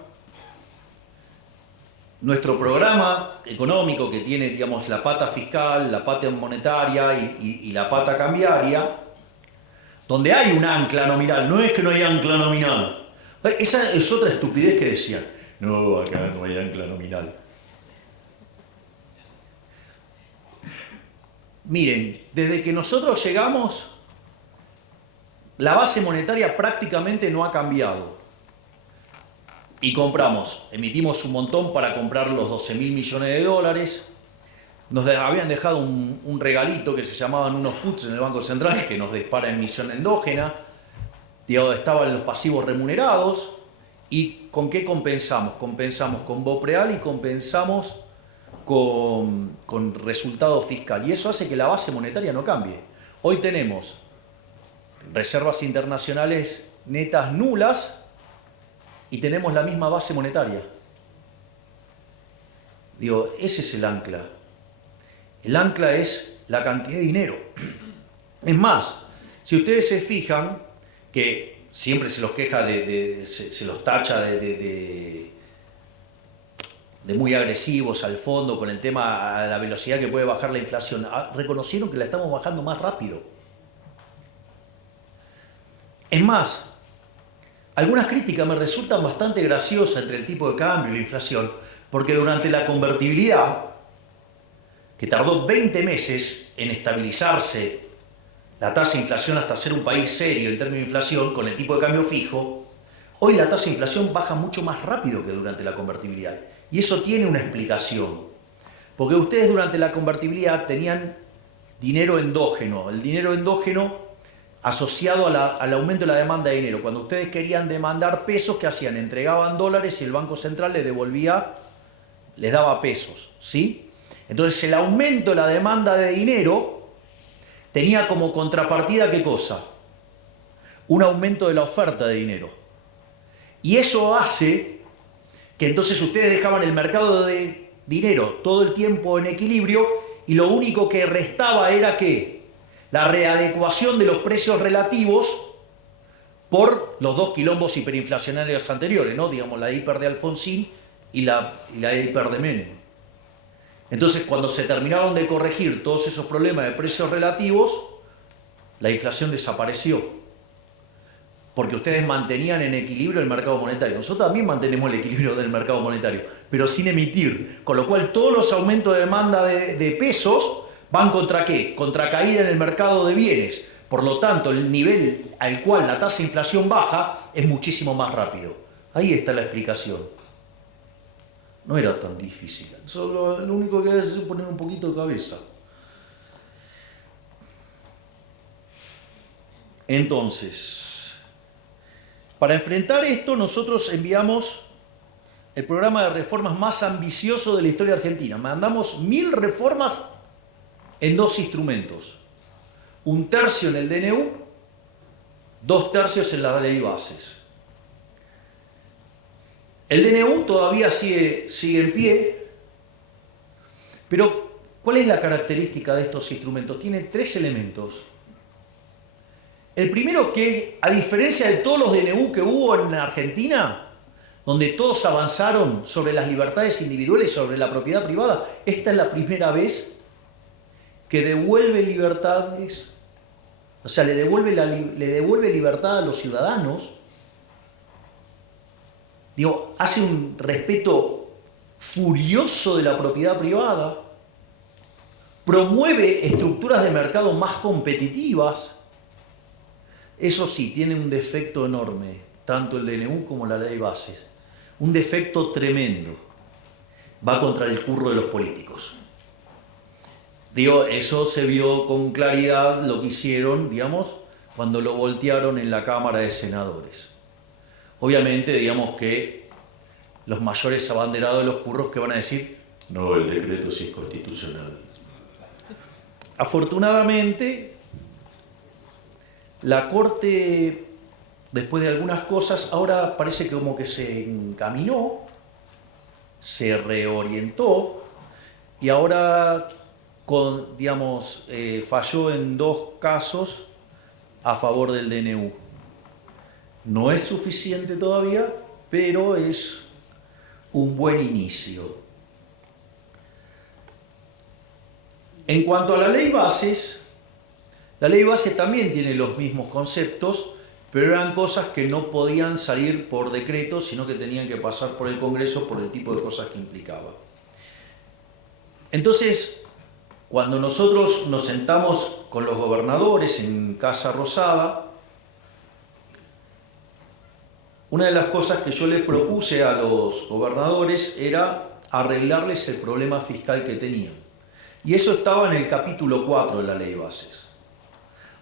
nuestro programa económico que tiene, digamos, la pata fiscal, la pata monetaria y la pata cambiaria, donde hay un ancla nominal, no es que no hay ancla nominal, Esa es otra estupidez que decían. No, acá no hay ancla nominal. Miren, desde que nosotros llegamos, la base monetaria prácticamente no ha cambiado. Y emitimos un montón para comprar los 12.000 millones de dólares. Nos habían dejado un regalito que se llamaban unos puts en el Banco Central que nos dispara emisión endógena. Estaban los pasivos remunerados. ¿Y con qué compensamos? Compensamos con BOPREAL y compensamos con resultado fiscal. Y eso hace que la base monetaria no cambie. Hoy tenemos reservas internacionales netas nulas y tenemos la misma base monetaria. Ese es el ancla. El ancla es la cantidad de dinero. Es más, si ustedes se fijan que siempre se los queja se los tacha de muy agresivos al fondo con el tema a la velocidad que puede bajar la inflación, reconocieron que la estamos bajando más rápido. Es más, algunas críticas me resultan bastante graciosas entre el tipo de cambio y la inflación, porque durante la convertibilidad, que tardó 20 meses en estabilizarse la tasa de inflación hasta ser un país serio en términos de inflación con el tipo de cambio fijo, hoy la tasa de inflación baja mucho más rápido que durante la convertibilidad. Y eso tiene una explicación. Porque ustedes durante la convertibilidad tenían dinero endógeno. El dinero endógeno asociado al aumento de la demanda de dinero. Cuando ustedes querían demandar pesos, ¿qué hacían? Entregaban dólares y el Banco Central les daba pesos, ¿sí? Entonces el aumento de la demanda de dinero tenía como contrapartida, ¿qué cosa? Un aumento de la oferta de dinero. Y eso hace que entonces ustedes dejaban el mercado de dinero todo el tiempo en equilibrio y lo único que restaba era ¿qué? La readecuación de los precios relativos por los dos quilombos hiperinflacionarios anteriores, ¿no? Digamos, la hiper de Alfonsín y la hiper de Menem. Entonces, cuando se terminaron de corregir todos esos problemas de precios relativos, la inflación desapareció. Porque ustedes mantenían en equilibrio el mercado monetario. Nosotros también mantenemos el equilibrio del mercado monetario, pero sin emitir. Con lo cual, todos los aumentos de demanda de pesos van contra ¿qué? Contra caída en el mercado de bienes. Por lo tanto, el nivel al cual la tasa de inflación baja es muchísimo más rápido. Ahí está la explicación. No era tan difícil. Solo lo único que es poner un poquito de cabeza. Entonces, para enfrentar esto, nosotros enviamos el programa de reformas más ambicioso de la historia argentina. Mandamos 1000 reformas en 2 instrumentos. 1/3 en el DNU, 2/3 en la ley bases. El DNU todavía sigue en pie, pero ¿cuál es la característica de estos instrumentos? Tiene 3 elementos. El primero, que a diferencia de todos los DNU que hubo en Argentina, donde todos avanzaron sobre las libertades individuales, sobre la propiedad privada, esta es la primera vez que devuelve libertades, o sea, le devuelve libertad a los ciudadanos. Hace un respeto furioso de la propiedad privada, promueve estructuras de mercado más competitivas. Eso sí, tiene un defecto enorme, tanto el DNU como la ley bases. Un defecto tremendo. Va contra el curro de los políticos. Eso se vio con claridad lo que hicieron, cuando lo voltearon en la Cámara de Senadores. Obviamente, que los mayores abanderados de los curros que van a decir, no, el decreto sí es constitucional. Afortunadamente, la Corte, después de algunas cosas, ahora parece que como que se encaminó, se reorientó y ahora, falló en 2 casos a favor del DNU. No es suficiente todavía, pero es un buen inicio. En cuanto a la ley base también tiene los mismos conceptos, pero eran cosas que no podían salir por decreto, sino que tenían que pasar por el Congreso por el tipo de cosas que implicaba. Entonces, cuando nosotros nos sentamos con los gobernadores en Casa Rosada, una de las cosas que yo les propuse a los gobernadores era arreglarles el problema fiscal que tenían. Y eso estaba en el capítulo 4 de la Ley de Bases.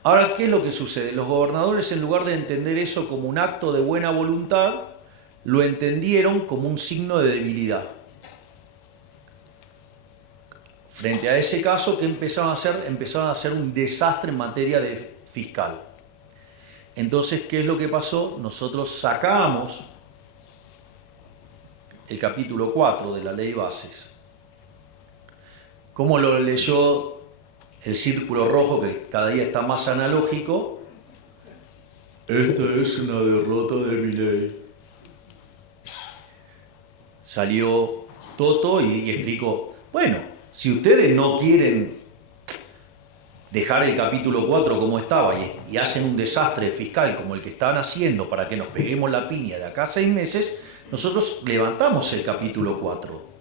Ahora, ¿qué es lo que sucede? Los gobernadores, en lugar de entender eso como un acto de buena voluntad, lo entendieron como un signo de debilidad. Frente a ese caso, ¿qué empezaron a hacer? Empezaron a hacer un desastre en materia de fiscal. Entonces, ¿qué es lo que pasó? Nosotros sacamos el capítulo 4 de la Ley de Bases. ¿Cómo lo leyó el círculo rojo, que cada día está más analógico? Esta es una derrota de Milei. Salió Toto y explicó, bueno, si ustedes no quieren dejar el capítulo 4 como estaba y hacen un desastre fiscal como el que estaban haciendo para que nos peguemos la piña de acá a 6 meses, nosotros levantamos el capítulo 4.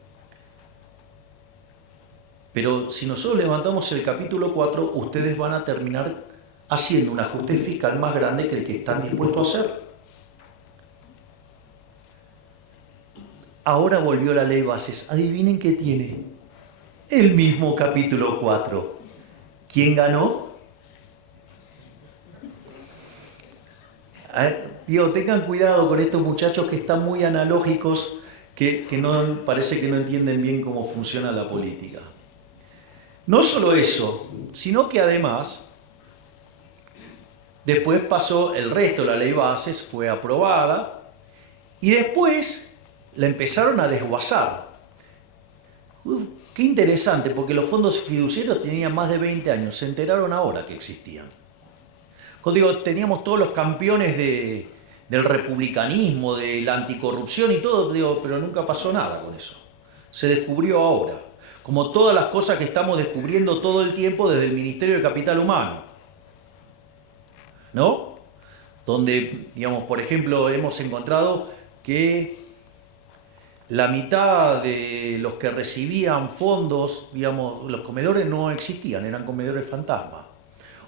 Pero si nosotros levantamos el capítulo 4, ustedes van a terminar haciendo un ajuste fiscal más grande que el que están dispuestos a hacer. Ahora volvió la Ley de Bases. Adivinen qué tiene. El mismo capítulo 4. ¿Quién ganó? Digo, tengan cuidado con estos muchachos que están muy analógicos, que no, parece que no entienden bien cómo funciona la política. No solo eso, sino que además, después pasó el resto de la Ley de Bases, fue aprobada, y después la empezaron a desguazar. Qué interesante, porque los fondos fiduciarios tenían más de 20 años, se enteraron ahora que existían. Cuando digo, teníamos todos los campeones del republicanismo, de la anticorrupción y todo, digo, pero nunca pasó nada con eso. Se descubrió ahora. Como todas las cosas que estamos descubriendo todo el tiempo desde el Ministerio de Capital Humano, ¿no? Donde, digamos, por ejemplo, hemos encontrado que la mitad de los que recibían fondos, digamos, los comedores no existían, eran comedores fantasma.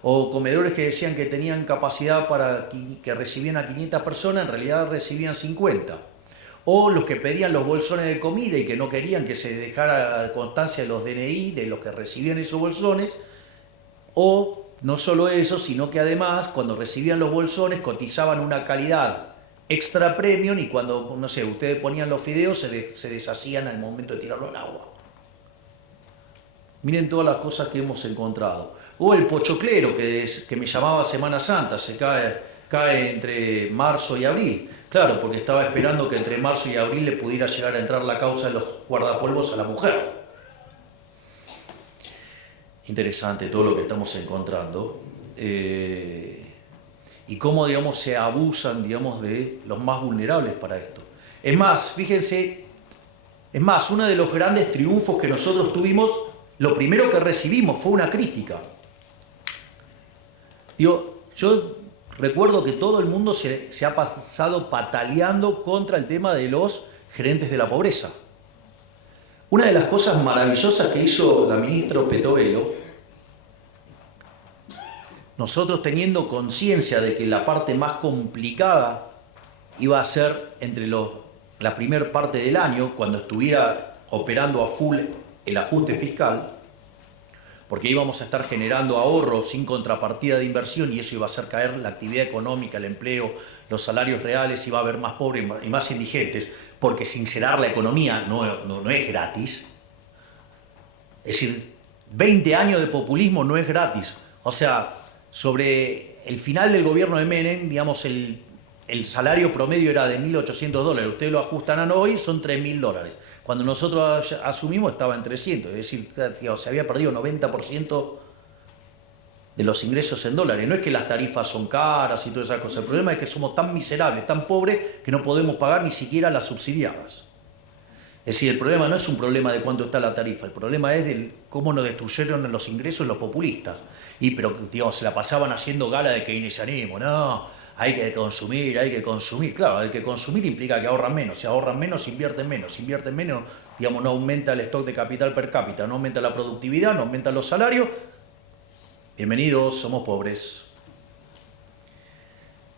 O comedores que decían que tenían capacidad para que recibían a 500 personas, en realidad recibían 50. O los que pedían los bolsones de comida y que no querían que se dejara constancia de los DNI de los que recibían esos bolsones. O no solo eso, sino que además cuando recibían los bolsones cotizaban una calidad extra premium y cuando, no sé, ustedes ponían los fideos se deshacían al momento de tirarlo al agua. Miren todas las cosas que hemos encontrado. O el pochoclero que me llamaba Semana Santa, se cae entre marzo y abril. Claro, porque estaba esperando que entre marzo y abril le pudiera llegar a entrar la causa de los guardapolvos a la mujer. Interesante todo lo que estamos encontrando. Y cómo, digamos, se abusan, digamos, de los más vulnerables para esto. Es más, fíjense, uno de los grandes triunfos que nosotros tuvimos, lo primero que recibimos fue una crítica. Digo, yo recuerdo que todo el mundo se ha pasado pataleando contra el tema de los gerentes de la pobreza. Una de las cosas maravillosas que hizo la ministra Petovelo, nosotros teniendo conciencia de que la parte más complicada iba a ser entre la primera parte del año, cuando estuviera operando a full el ajuste fiscal, porque íbamos a estar generando ahorro sin contrapartida de inversión y eso iba a hacer caer la actividad económica, el empleo, los salarios reales, iba a haber más pobres y más indigentes, porque sincerar la economía no es gratis. Es decir, 20 años de populismo no es gratis. O sea, sobre el final del gobierno de Menem, digamos, el salario promedio era de $1.800. Ustedes lo ajustan a hoy, son $3.000. Cuando nosotros asumimos estaba en 300. Es decir, digamos, se había perdido 90% de los ingresos en dólares. No es que las tarifas son caras y todas esas cosas. El problema es que somos tan miserables, tan pobres, que no podemos pagar ni siquiera las subsidiadas. Es decir, el problema no es un problema de cuánto está la tarifa, el problema es de cómo nos destruyeron los ingresos los populistas. Pero, digamos, se la pasaban haciendo gala de keynesianismo. No, hay que consumir, hay que consumir. Claro, hay que consumir implica que ahorran menos. Si ahorran menos, invierten menos. Si invierten menos, digamos, no aumenta el stock de capital per cápita, no aumenta la productividad, no aumentan los salarios. Bienvenidos, somos pobres.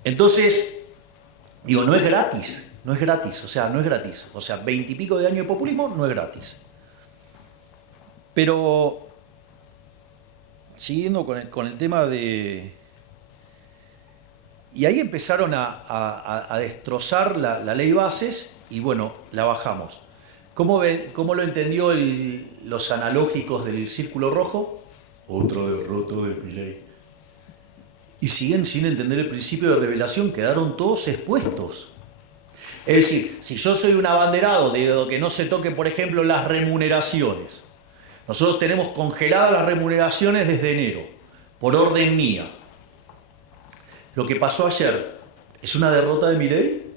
Entonces, digo, no es gratis, no es gratis, o sea, no es gratis. O sea, 20 y pico de años de populismo no es gratis. Pero, siguiendo con el tema de... Y ahí empezaron a destrozar la ley bases y bueno, la bajamos. ¿Cómo lo entendió los analógicos del Círculo Rojo? Otra derrota de Milei. Y siguen sin entender el principio de revelación, quedaron todos expuestos. Es decir, si yo soy un abanderado de que no se toquen, por ejemplo, las remuneraciones. Nosotros tenemos congeladas las remuneraciones desde enero, por orden mía. Lo que pasó ayer, ¿es una derrota de Milei?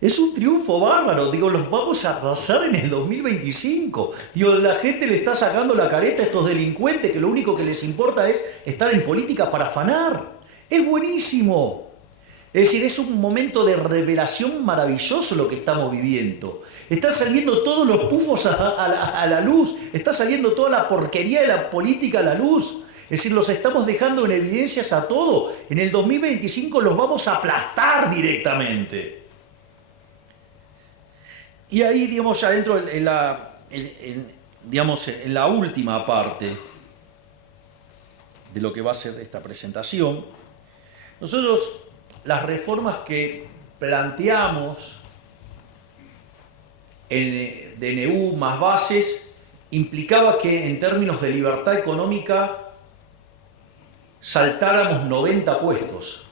Es un triunfo bárbaro, digo, los vamos a arrasar en el 2025. Digo, la gente le está sacando la careta a estos delincuentes que lo único que les importa es estar en política para afanar. Es buenísimo. Es decir, es un momento de revelación maravilloso lo que estamos viviendo. Están saliendo todos los pufos a la luz, está saliendo toda la porquería de la política a la luz. Es decir, los estamos dejando en evidencias a todo. En el 2025 los vamos a aplastar directamente. Y ahí, digamos, ya dentro en la última parte de lo que va a ser esta presentación, nosotros las reformas que planteamos en DNU más bases implicaba que en términos de libertad económica saltáramos 90 puestos.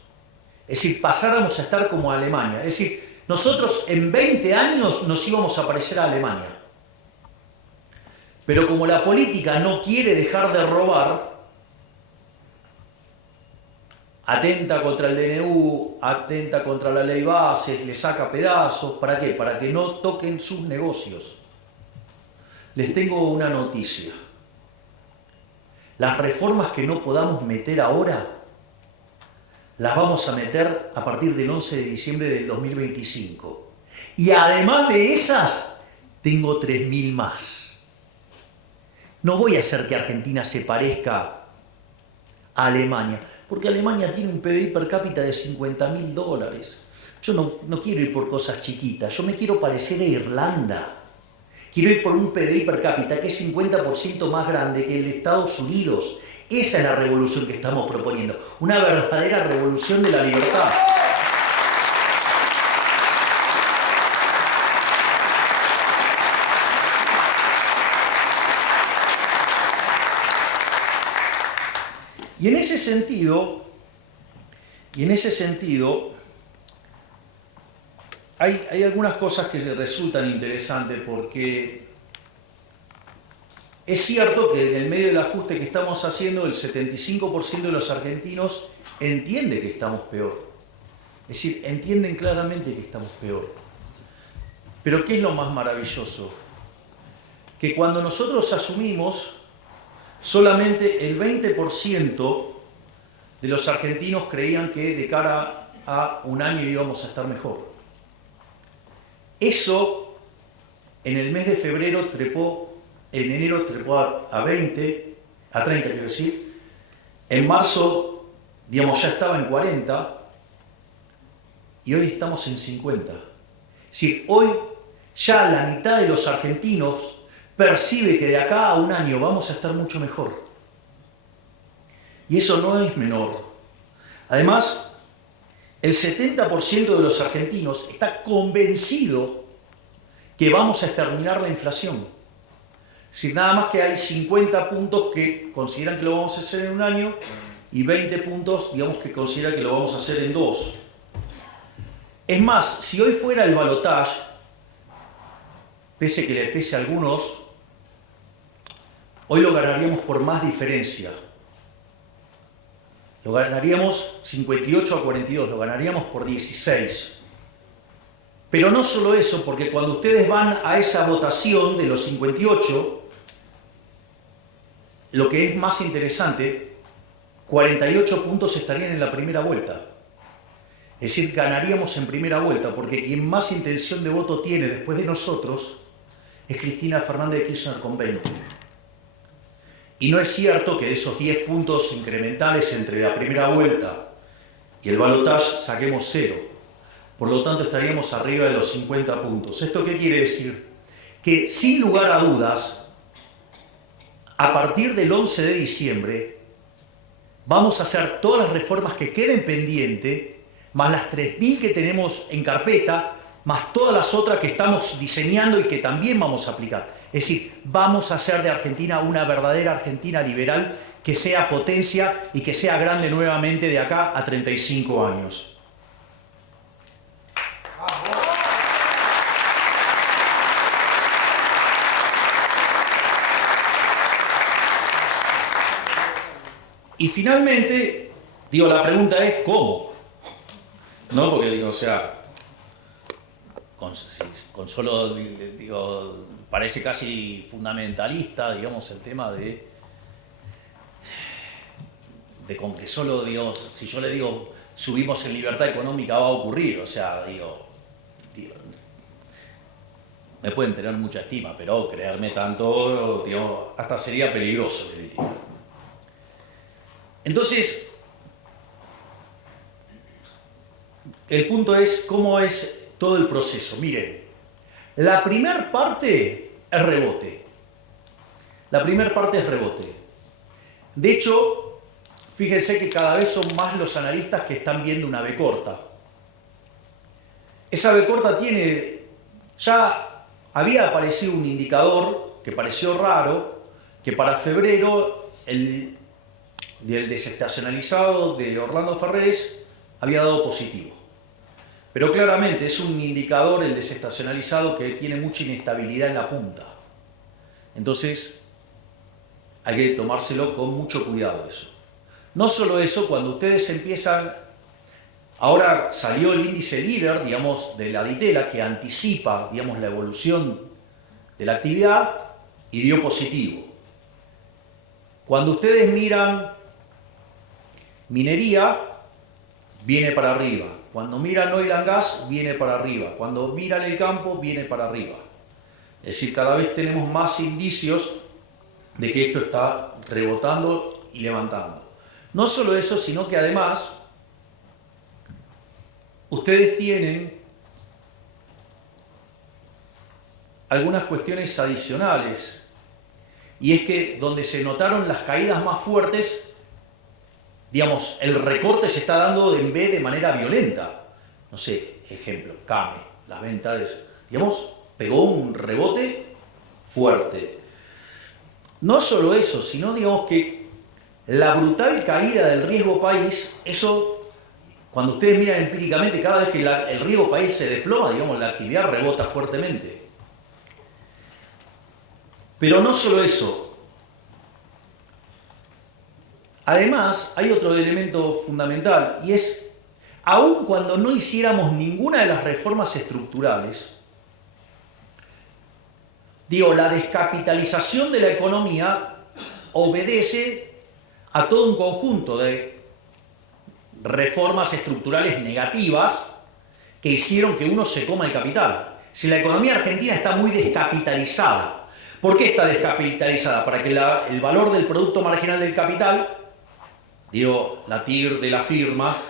Es decir, pasáramos a estar como Alemania. Es decir, nosotros en 20 años nos íbamos a parecer a Alemania. Pero como la política no quiere dejar de robar, atenta contra el DNU, atenta contra la ley bases, le saca pedazos. ¿Para qué? Para que no toquen sus negocios. Les tengo una noticia. Las reformas que no podamos meter ahora, las vamos a meter a partir del 11 de diciembre del 2025. Y además de esas, tengo 3.000 más. No voy a hacer que Argentina se parezca a Alemania, porque Alemania tiene un PBI per cápita de $50.000. Yo no quiero ir por cosas chiquitas, yo me quiero parecer a Irlanda. Quiero ir por un PBI per cápita que es 50% más grande que el de Estados Unidos. Esa es la revolución que estamos proponiendo, una verdadera revolución de la libertad. Y en ese sentido, hay algunas cosas que resultan interesantes porque es cierto que en el medio del ajuste que estamos haciendo, el 75% de los argentinos entiende que estamos peor. Es decir, entienden claramente que estamos peor. Pero ¿qué es lo más maravilloso? Que cuando nosotros asumimos, solamente el 20% de los argentinos creían que de cara a un año íbamos a estar mejor. Eso en el mes de febrero en enero trepó a 30 quiero decir, en marzo, digamos, ya estaba en 40 y hoy estamos en 50. Es decir, hoy ya la mitad de los argentinos percibe que de acá a un año vamos a estar mucho mejor. Y eso no es menor. Además, el 70% de los argentinos está convencido que vamos a exterminar la inflación. Es decir, nada más que hay 50 puntos que consideran que lo vamos a hacer en un año y 20 puntos, digamos, que consideran que lo vamos a hacer en 2. Es más, si hoy fuera el balotaje, pese que le pese a algunos, hoy lo ganaríamos por más diferencia. Lo ganaríamos 58 a 42, lo ganaríamos por 16. Pero no solo eso, porque cuando ustedes van a esa votación de los 58, lo que es más interesante 48 puntos estarían en la primera vuelta. Es decir, ganaríamos en primera vuelta, porque quien más intención de voto tiene después de nosotros es Cristina Fernández de Kirchner con 20. Y no es cierto que de esos 10 puntos incrementales entre la primera vuelta y el balotaje saquemos 0. Por lo tanto, estaríamos arriba de los 50 puntos. ¿Esto qué quiere decir? Que sin lugar a dudas, a partir del 11 de diciembre, vamos a hacer todas las reformas que queden pendientes, más las 3.000 que tenemos en carpeta, más todas las otras que estamos diseñando y que también vamos a aplicar. Es decir, vamos a hacer de Argentina una verdadera Argentina liberal que sea potencia y que sea grande nuevamente de acá a 35 años. Y finalmente, digo, la pregunta es ¿cómo? ¿No? Porque digo, o sea, con solo, digo, parece casi fundamentalista, digamos, el tema de con que solo, digamos, si yo le digo subimos en libertad económica va a ocurrir, o sea, digo, me pueden tener mucha estima, pero creerme tanto, digo, hasta sería peligroso, le diría. Entonces, el punto es cómo es todo el proceso. Miren, la primera parte es rebote. La primera parte es rebote. De hecho, fíjense que cada vez son más los analistas que están viendo una B corta. Esa B corta tiene, ya había aparecido un indicador que pareció raro, que para febrero el desestacionalizado de Orlando Ferrés había dado positivo. Pero claramente es un indicador, el desestacionalizado, que tiene mucha inestabilidad en la punta. Entonces, hay que tomárselo con mucho cuidado eso. No solo eso, cuando ustedes empiezan... Ahora salió el índice líder, digamos, de la Ditela, que anticipa, digamos, la evolución de la actividad y dio positivo. Cuando ustedes miran minería, viene para arriba. Cuando miran oil and gas, viene para arriba. Cuando miran el campo, viene para arriba. Es decir, cada vez tenemos más indicios de que esto está rebotando y levantando. No solo eso, sino que además ustedes tienen algunas cuestiones adicionales. Y es que donde se notaron las caídas más fuertes, digamos, el recorte se está dando en B de manera violenta. No sé, ejemplo, CAME, las ventas, digamos, pegó un rebote fuerte. No solo eso, sino, digamos, que la brutal caída del riesgo país, eso, cuando ustedes miran empíricamente, cada vez que el riesgo país se desploma, digamos, la actividad rebota fuertemente. Pero no solo eso. Además, hay otro elemento fundamental, y es, aun cuando no hiciéramos ninguna de las reformas estructurales, digo, la descapitalización de la economía obedece a todo un conjunto de reformas estructurales negativas que hicieron que uno se coma el capital. Si la economía argentina está muy descapitalizada, ¿por qué está descapitalizada? Para que el valor del producto marginal del capital, digo, la TIR de la firma,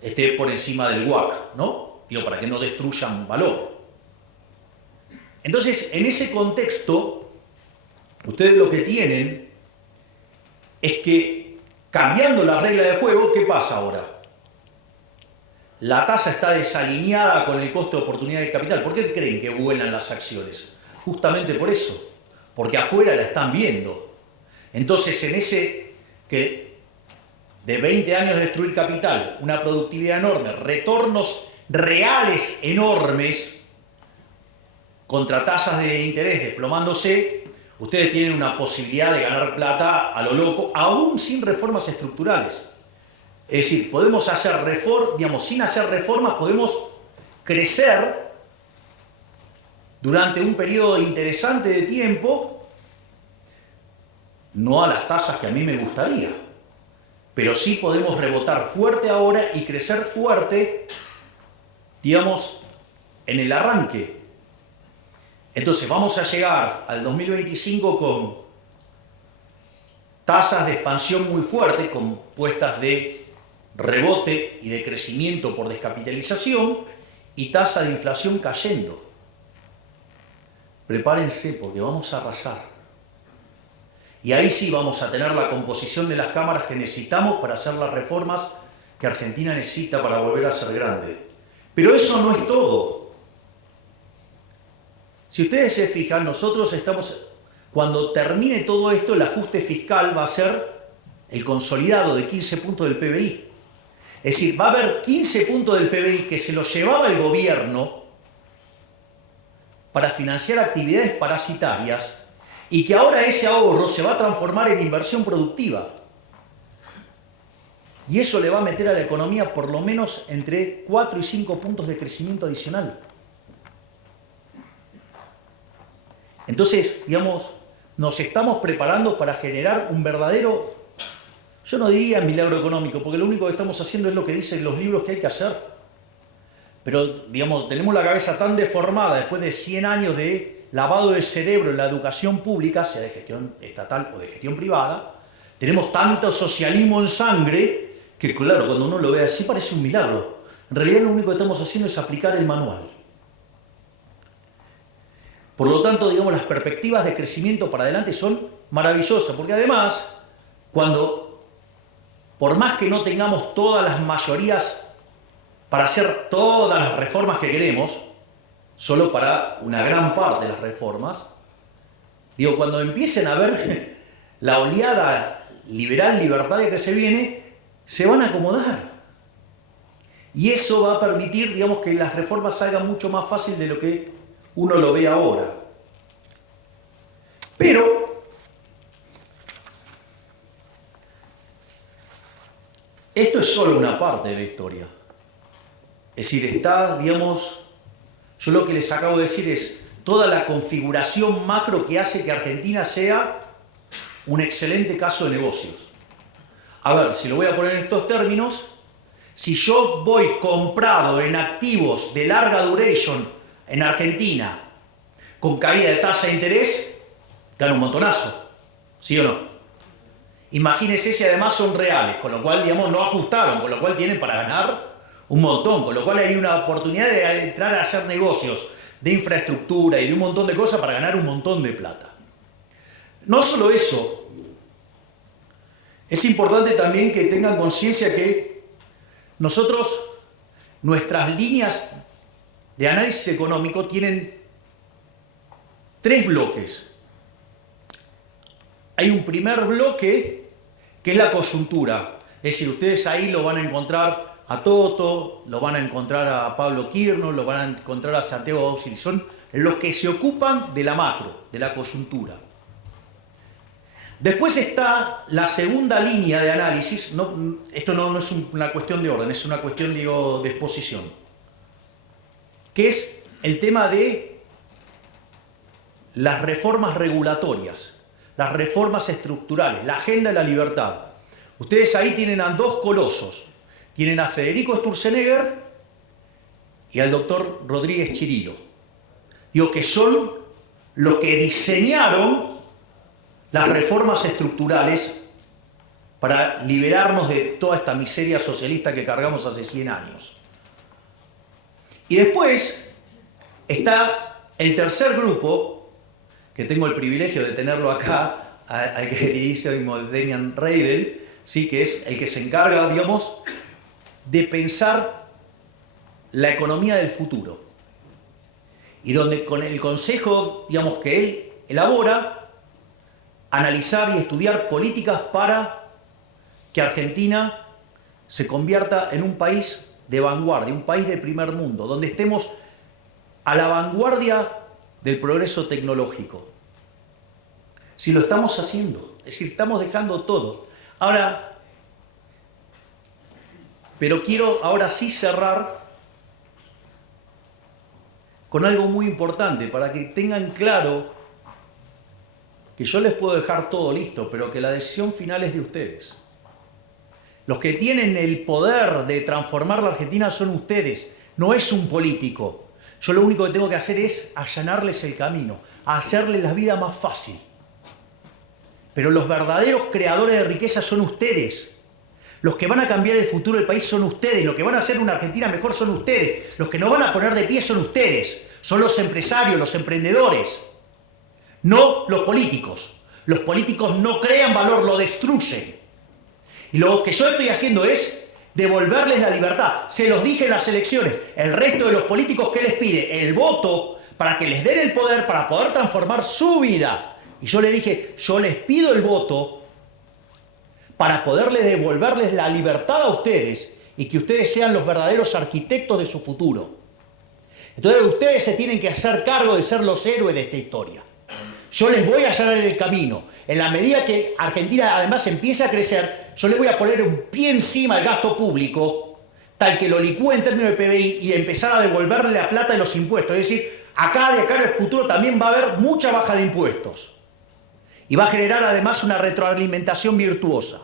esté por encima del WACC, ¿no? Digo, para que no destruyan valor. Entonces, en ese contexto, ustedes lo que tienen es que, cambiando la regla de juego, ¿qué pasa ahora? La tasa está desalineada con el costo de oportunidad de capital. ¿Por qué creen que vuelan las acciones? Justamente por eso, porque afuera la están viendo. Entonces, en ese que de 20 años de destruir capital, una productividad enorme, retornos reales enormes, contra tasas de interés desplomándose, ustedes tienen una posibilidad de ganar plata a lo loco, aún sin reformas estructurales. Es decir, podemos hacer reformas, digamos, sin hacer reformas, podemos crecer durante un periodo interesante de tiempo, no a las tasas que a mí me gustaría, pero sí podemos rebotar fuerte ahora y crecer fuerte, digamos, en el arranque. Entonces vamos a llegar al 2025 con tasas de expansión muy fuertes, compuestas de rebote y de crecimiento por descapitalización y tasa de inflación cayendo. Prepárense porque vamos a arrasar. Y ahí sí vamos a tener la composición de las cámaras que necesitamos para hacer las reformas que Argentina necesita para volver a ser grande. Pero eso no es todo. Si ustedes se fijan, nosotros estamos, cuando termine todo esto, el ajuste fiscal va a ser el consolidado de 15 puntos del PBI. Es decir, va a haber 15 puntos del PBI que se los llevaba el gobierno para financiar actividades parasitarias y que ahora ese ahorro se va a transformar en inversión productiva. Y eso le va a meter a la economía por lo menos entre 4 y 5 puntos de crecimiento adicional. Entonces, digamos, nos estamos preparando para generar un verdadero, yo no diría milagro económico, porque lo único que estamos haciendo es lo que dicen los libros que hay que hacer. Pero, digamos, tenemos la cabeza tan deformada después de 100 años de lavado de cerebro en la educación pública, sea de gestión estatal o de gestión privada, tenemos tanto socialismo en sangre que, claro, cuando uno lo ve así parece un milagro. En realidad lo único que estamos haciendo es aplicar el manual. Por lo tanto, digamos, las perspectivas de crecimiento para adelante son maravillosas, porque además, por más que no tengamos todas las mayorías para hacer todas las reformas que queremos, solo para una gran parte de las reformas, digo, cuando empiecen a ver la oleada liberal, libertaria que se viene, se van a acomodar. Y eso va a permitir, digamos, que las reformas salgan mucho más fácil de lo que uno lo ve ahora. Pero esto es solo una parte de la historia. Es decir, está, digamos, yo lo que les acabo de decir es toda la configuración macro que hace que Argentina sea un excelente caso de negocios. A ver, si lo voy a poner en estos términos, si yo voy comprado en activos de larga duration en Argentina, con caída de tasa de interés, gano un montonazo, ¿sí o no? Imagínense si además son reales, con lo cual, digamos, no ajustaron, con lo cual tienen para ganar un montón, con lo cual hay una oportunidad de entrar a hacer negocios de infraestructura y de un montón de cosas para ganar un montón de plata. No solo eso, es importante también que tengan conciencia que nosotros, nuestras líneas de análisis económico tienen 3 bloques. Hay un primer bloque que es la coyuntura, es decir, ustedes ahí lo van a encontrar a Toto, lo van a encontrar a Pablo Kirno, lo van a encontrar a Santiago Auxili, son los que se ocupan de la macro, de la coyuntura. Después está la segunda línea de análisis, esto no es una cuestión de orden, es una cuestión, digo, de exposición, que es el tema de las reformas regulatorias, las reformas estructurales, la agenda de la libertad. Ustedes ahí tienen a 2 colosos, tienen a Federico Sturzenegger y al doctor Rodríguez Chirilo, digo, que son los que diseñaron las reformas estructurales para liberarnos de toda esta miseria socialista que cargamos hace 100 años. Y después está el tercer grupo, que tengo el privilegio de tenerlo acá, al queridísimo Demian Reidel, ¿sí? Que es el que se encarga, digamos, de pensar la economía del futuro. Y donde con el consejo, digamos, que él elabora, analizar y estudiar políticas para que Argentina se convierta en un país de vanguardia, un país de primer mundo, donde estemos a la vanguardia del progreso tecnológico. Si lo estamos haciendo, es decir, estamos dejando todo. Ahora, pero quiero ahora sí cerrar con algo muy importante, para que tengan claro que yo les puedo dejar todo listo, pero que la decisión final es de ustedes. Los que tienen el poder de transformar la Argentina son ustedes, no es un político. Yo lo único que tengo que hacer es allanarles el camino, hacerles la vida más fácil. Pero los verdaderos creadores de riqueza son ustedes. Los que van a cambiar el futuro del país son ustedes. Los que van a hacer una Argentina mejor son ustedes. Los que nos van a poner de pie son ustedes. Son los empresarios, los emprendedores. No los políticos. Los políticos no crean valor, lo destruyen. Y lo que yo estoy haciendo es devolverles la libertad. Se los dije en las elecciones. El resto de los políticos, ¿qué les pide? El voto para que les den el poder, para poder transformar su vida. Y yo les dije, yo les pido el voto para poderles devolverles la libertad a ustedes y que ustedes sean los verdaderos arquitectos de su futuro. Entonces ustedes se tienen que hacer cargo de ser los héroes de esta historia. Yo les voy a allanar el camino. En la medida que Argentina además empiece a crecer, yo les voy a poner un pie encima al gasto público, tal que lo licúe en términos de PBI y empezar a devolverle la plata de los impuestos. Es decir, de acá en el futuro también va a haber mucha baja de impuestos. Y va a generar además una retroalimentación virtuosa.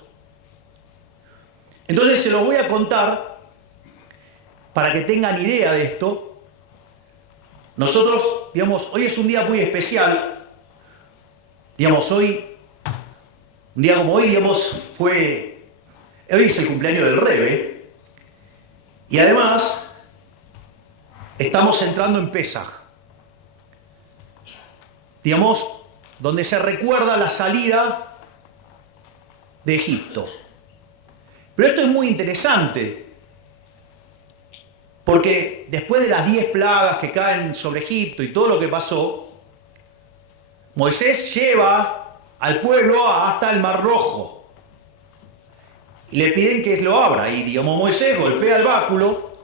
Entonces se lo voy a contar para que tengan idea de esto. Nosotros, digamos, hoy es un día muy especial. Digamos, hoy, un día como hoy, digamos, hoy es el cumpleaños del Rebe. Y además, estamos entrando en Pesaj. Digamos, donde se recuerda la salida de Egipto. Pero esto es muy interesante, porque después de las 10 plagas que caen sobre Egipto y todo lo que pasó, Moisés lleva al pueblo hasta el Mar Rojo y le piden que lo abra. Y digamos, Moisés golpea el báculo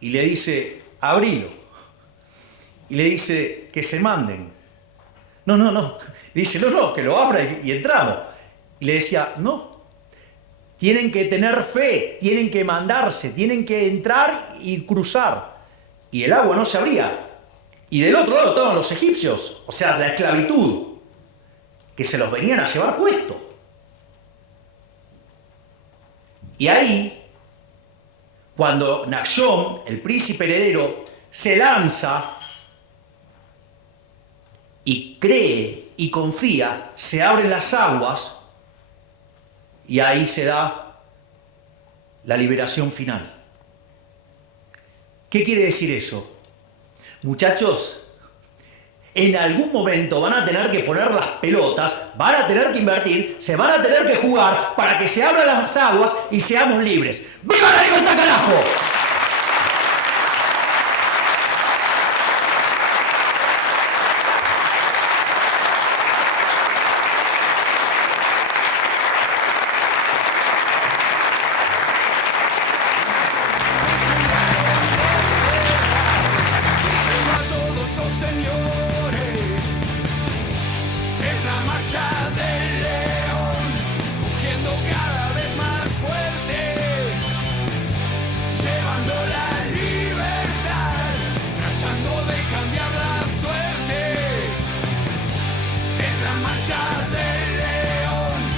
y le dice, abrilo. Y le dice que se manden. No. Dice, no, que lo abra y entramos. Y le decía, no. Tienen que tener fe, tienen que mandarse, tienen que entrar y cruzar. Y el agua no se abría. Y del otro lado estaban los egipcios, o sea, la esclavitud, que se los venían a llevar puestos. Y ahí, cuando Nahshon, el príncipe heredero, se lanza y cree y confía, se abren las aguas y ahí se da la liberación final. ¿Qué quiere decir eso? Muchachos, en algún momento van a tener que poner las pelotas, van a tener que invertir, se van a tener que jugar para que se abran las aguas y seamos libres. ¡Viva la libertad, carajo! Señores, es la marcha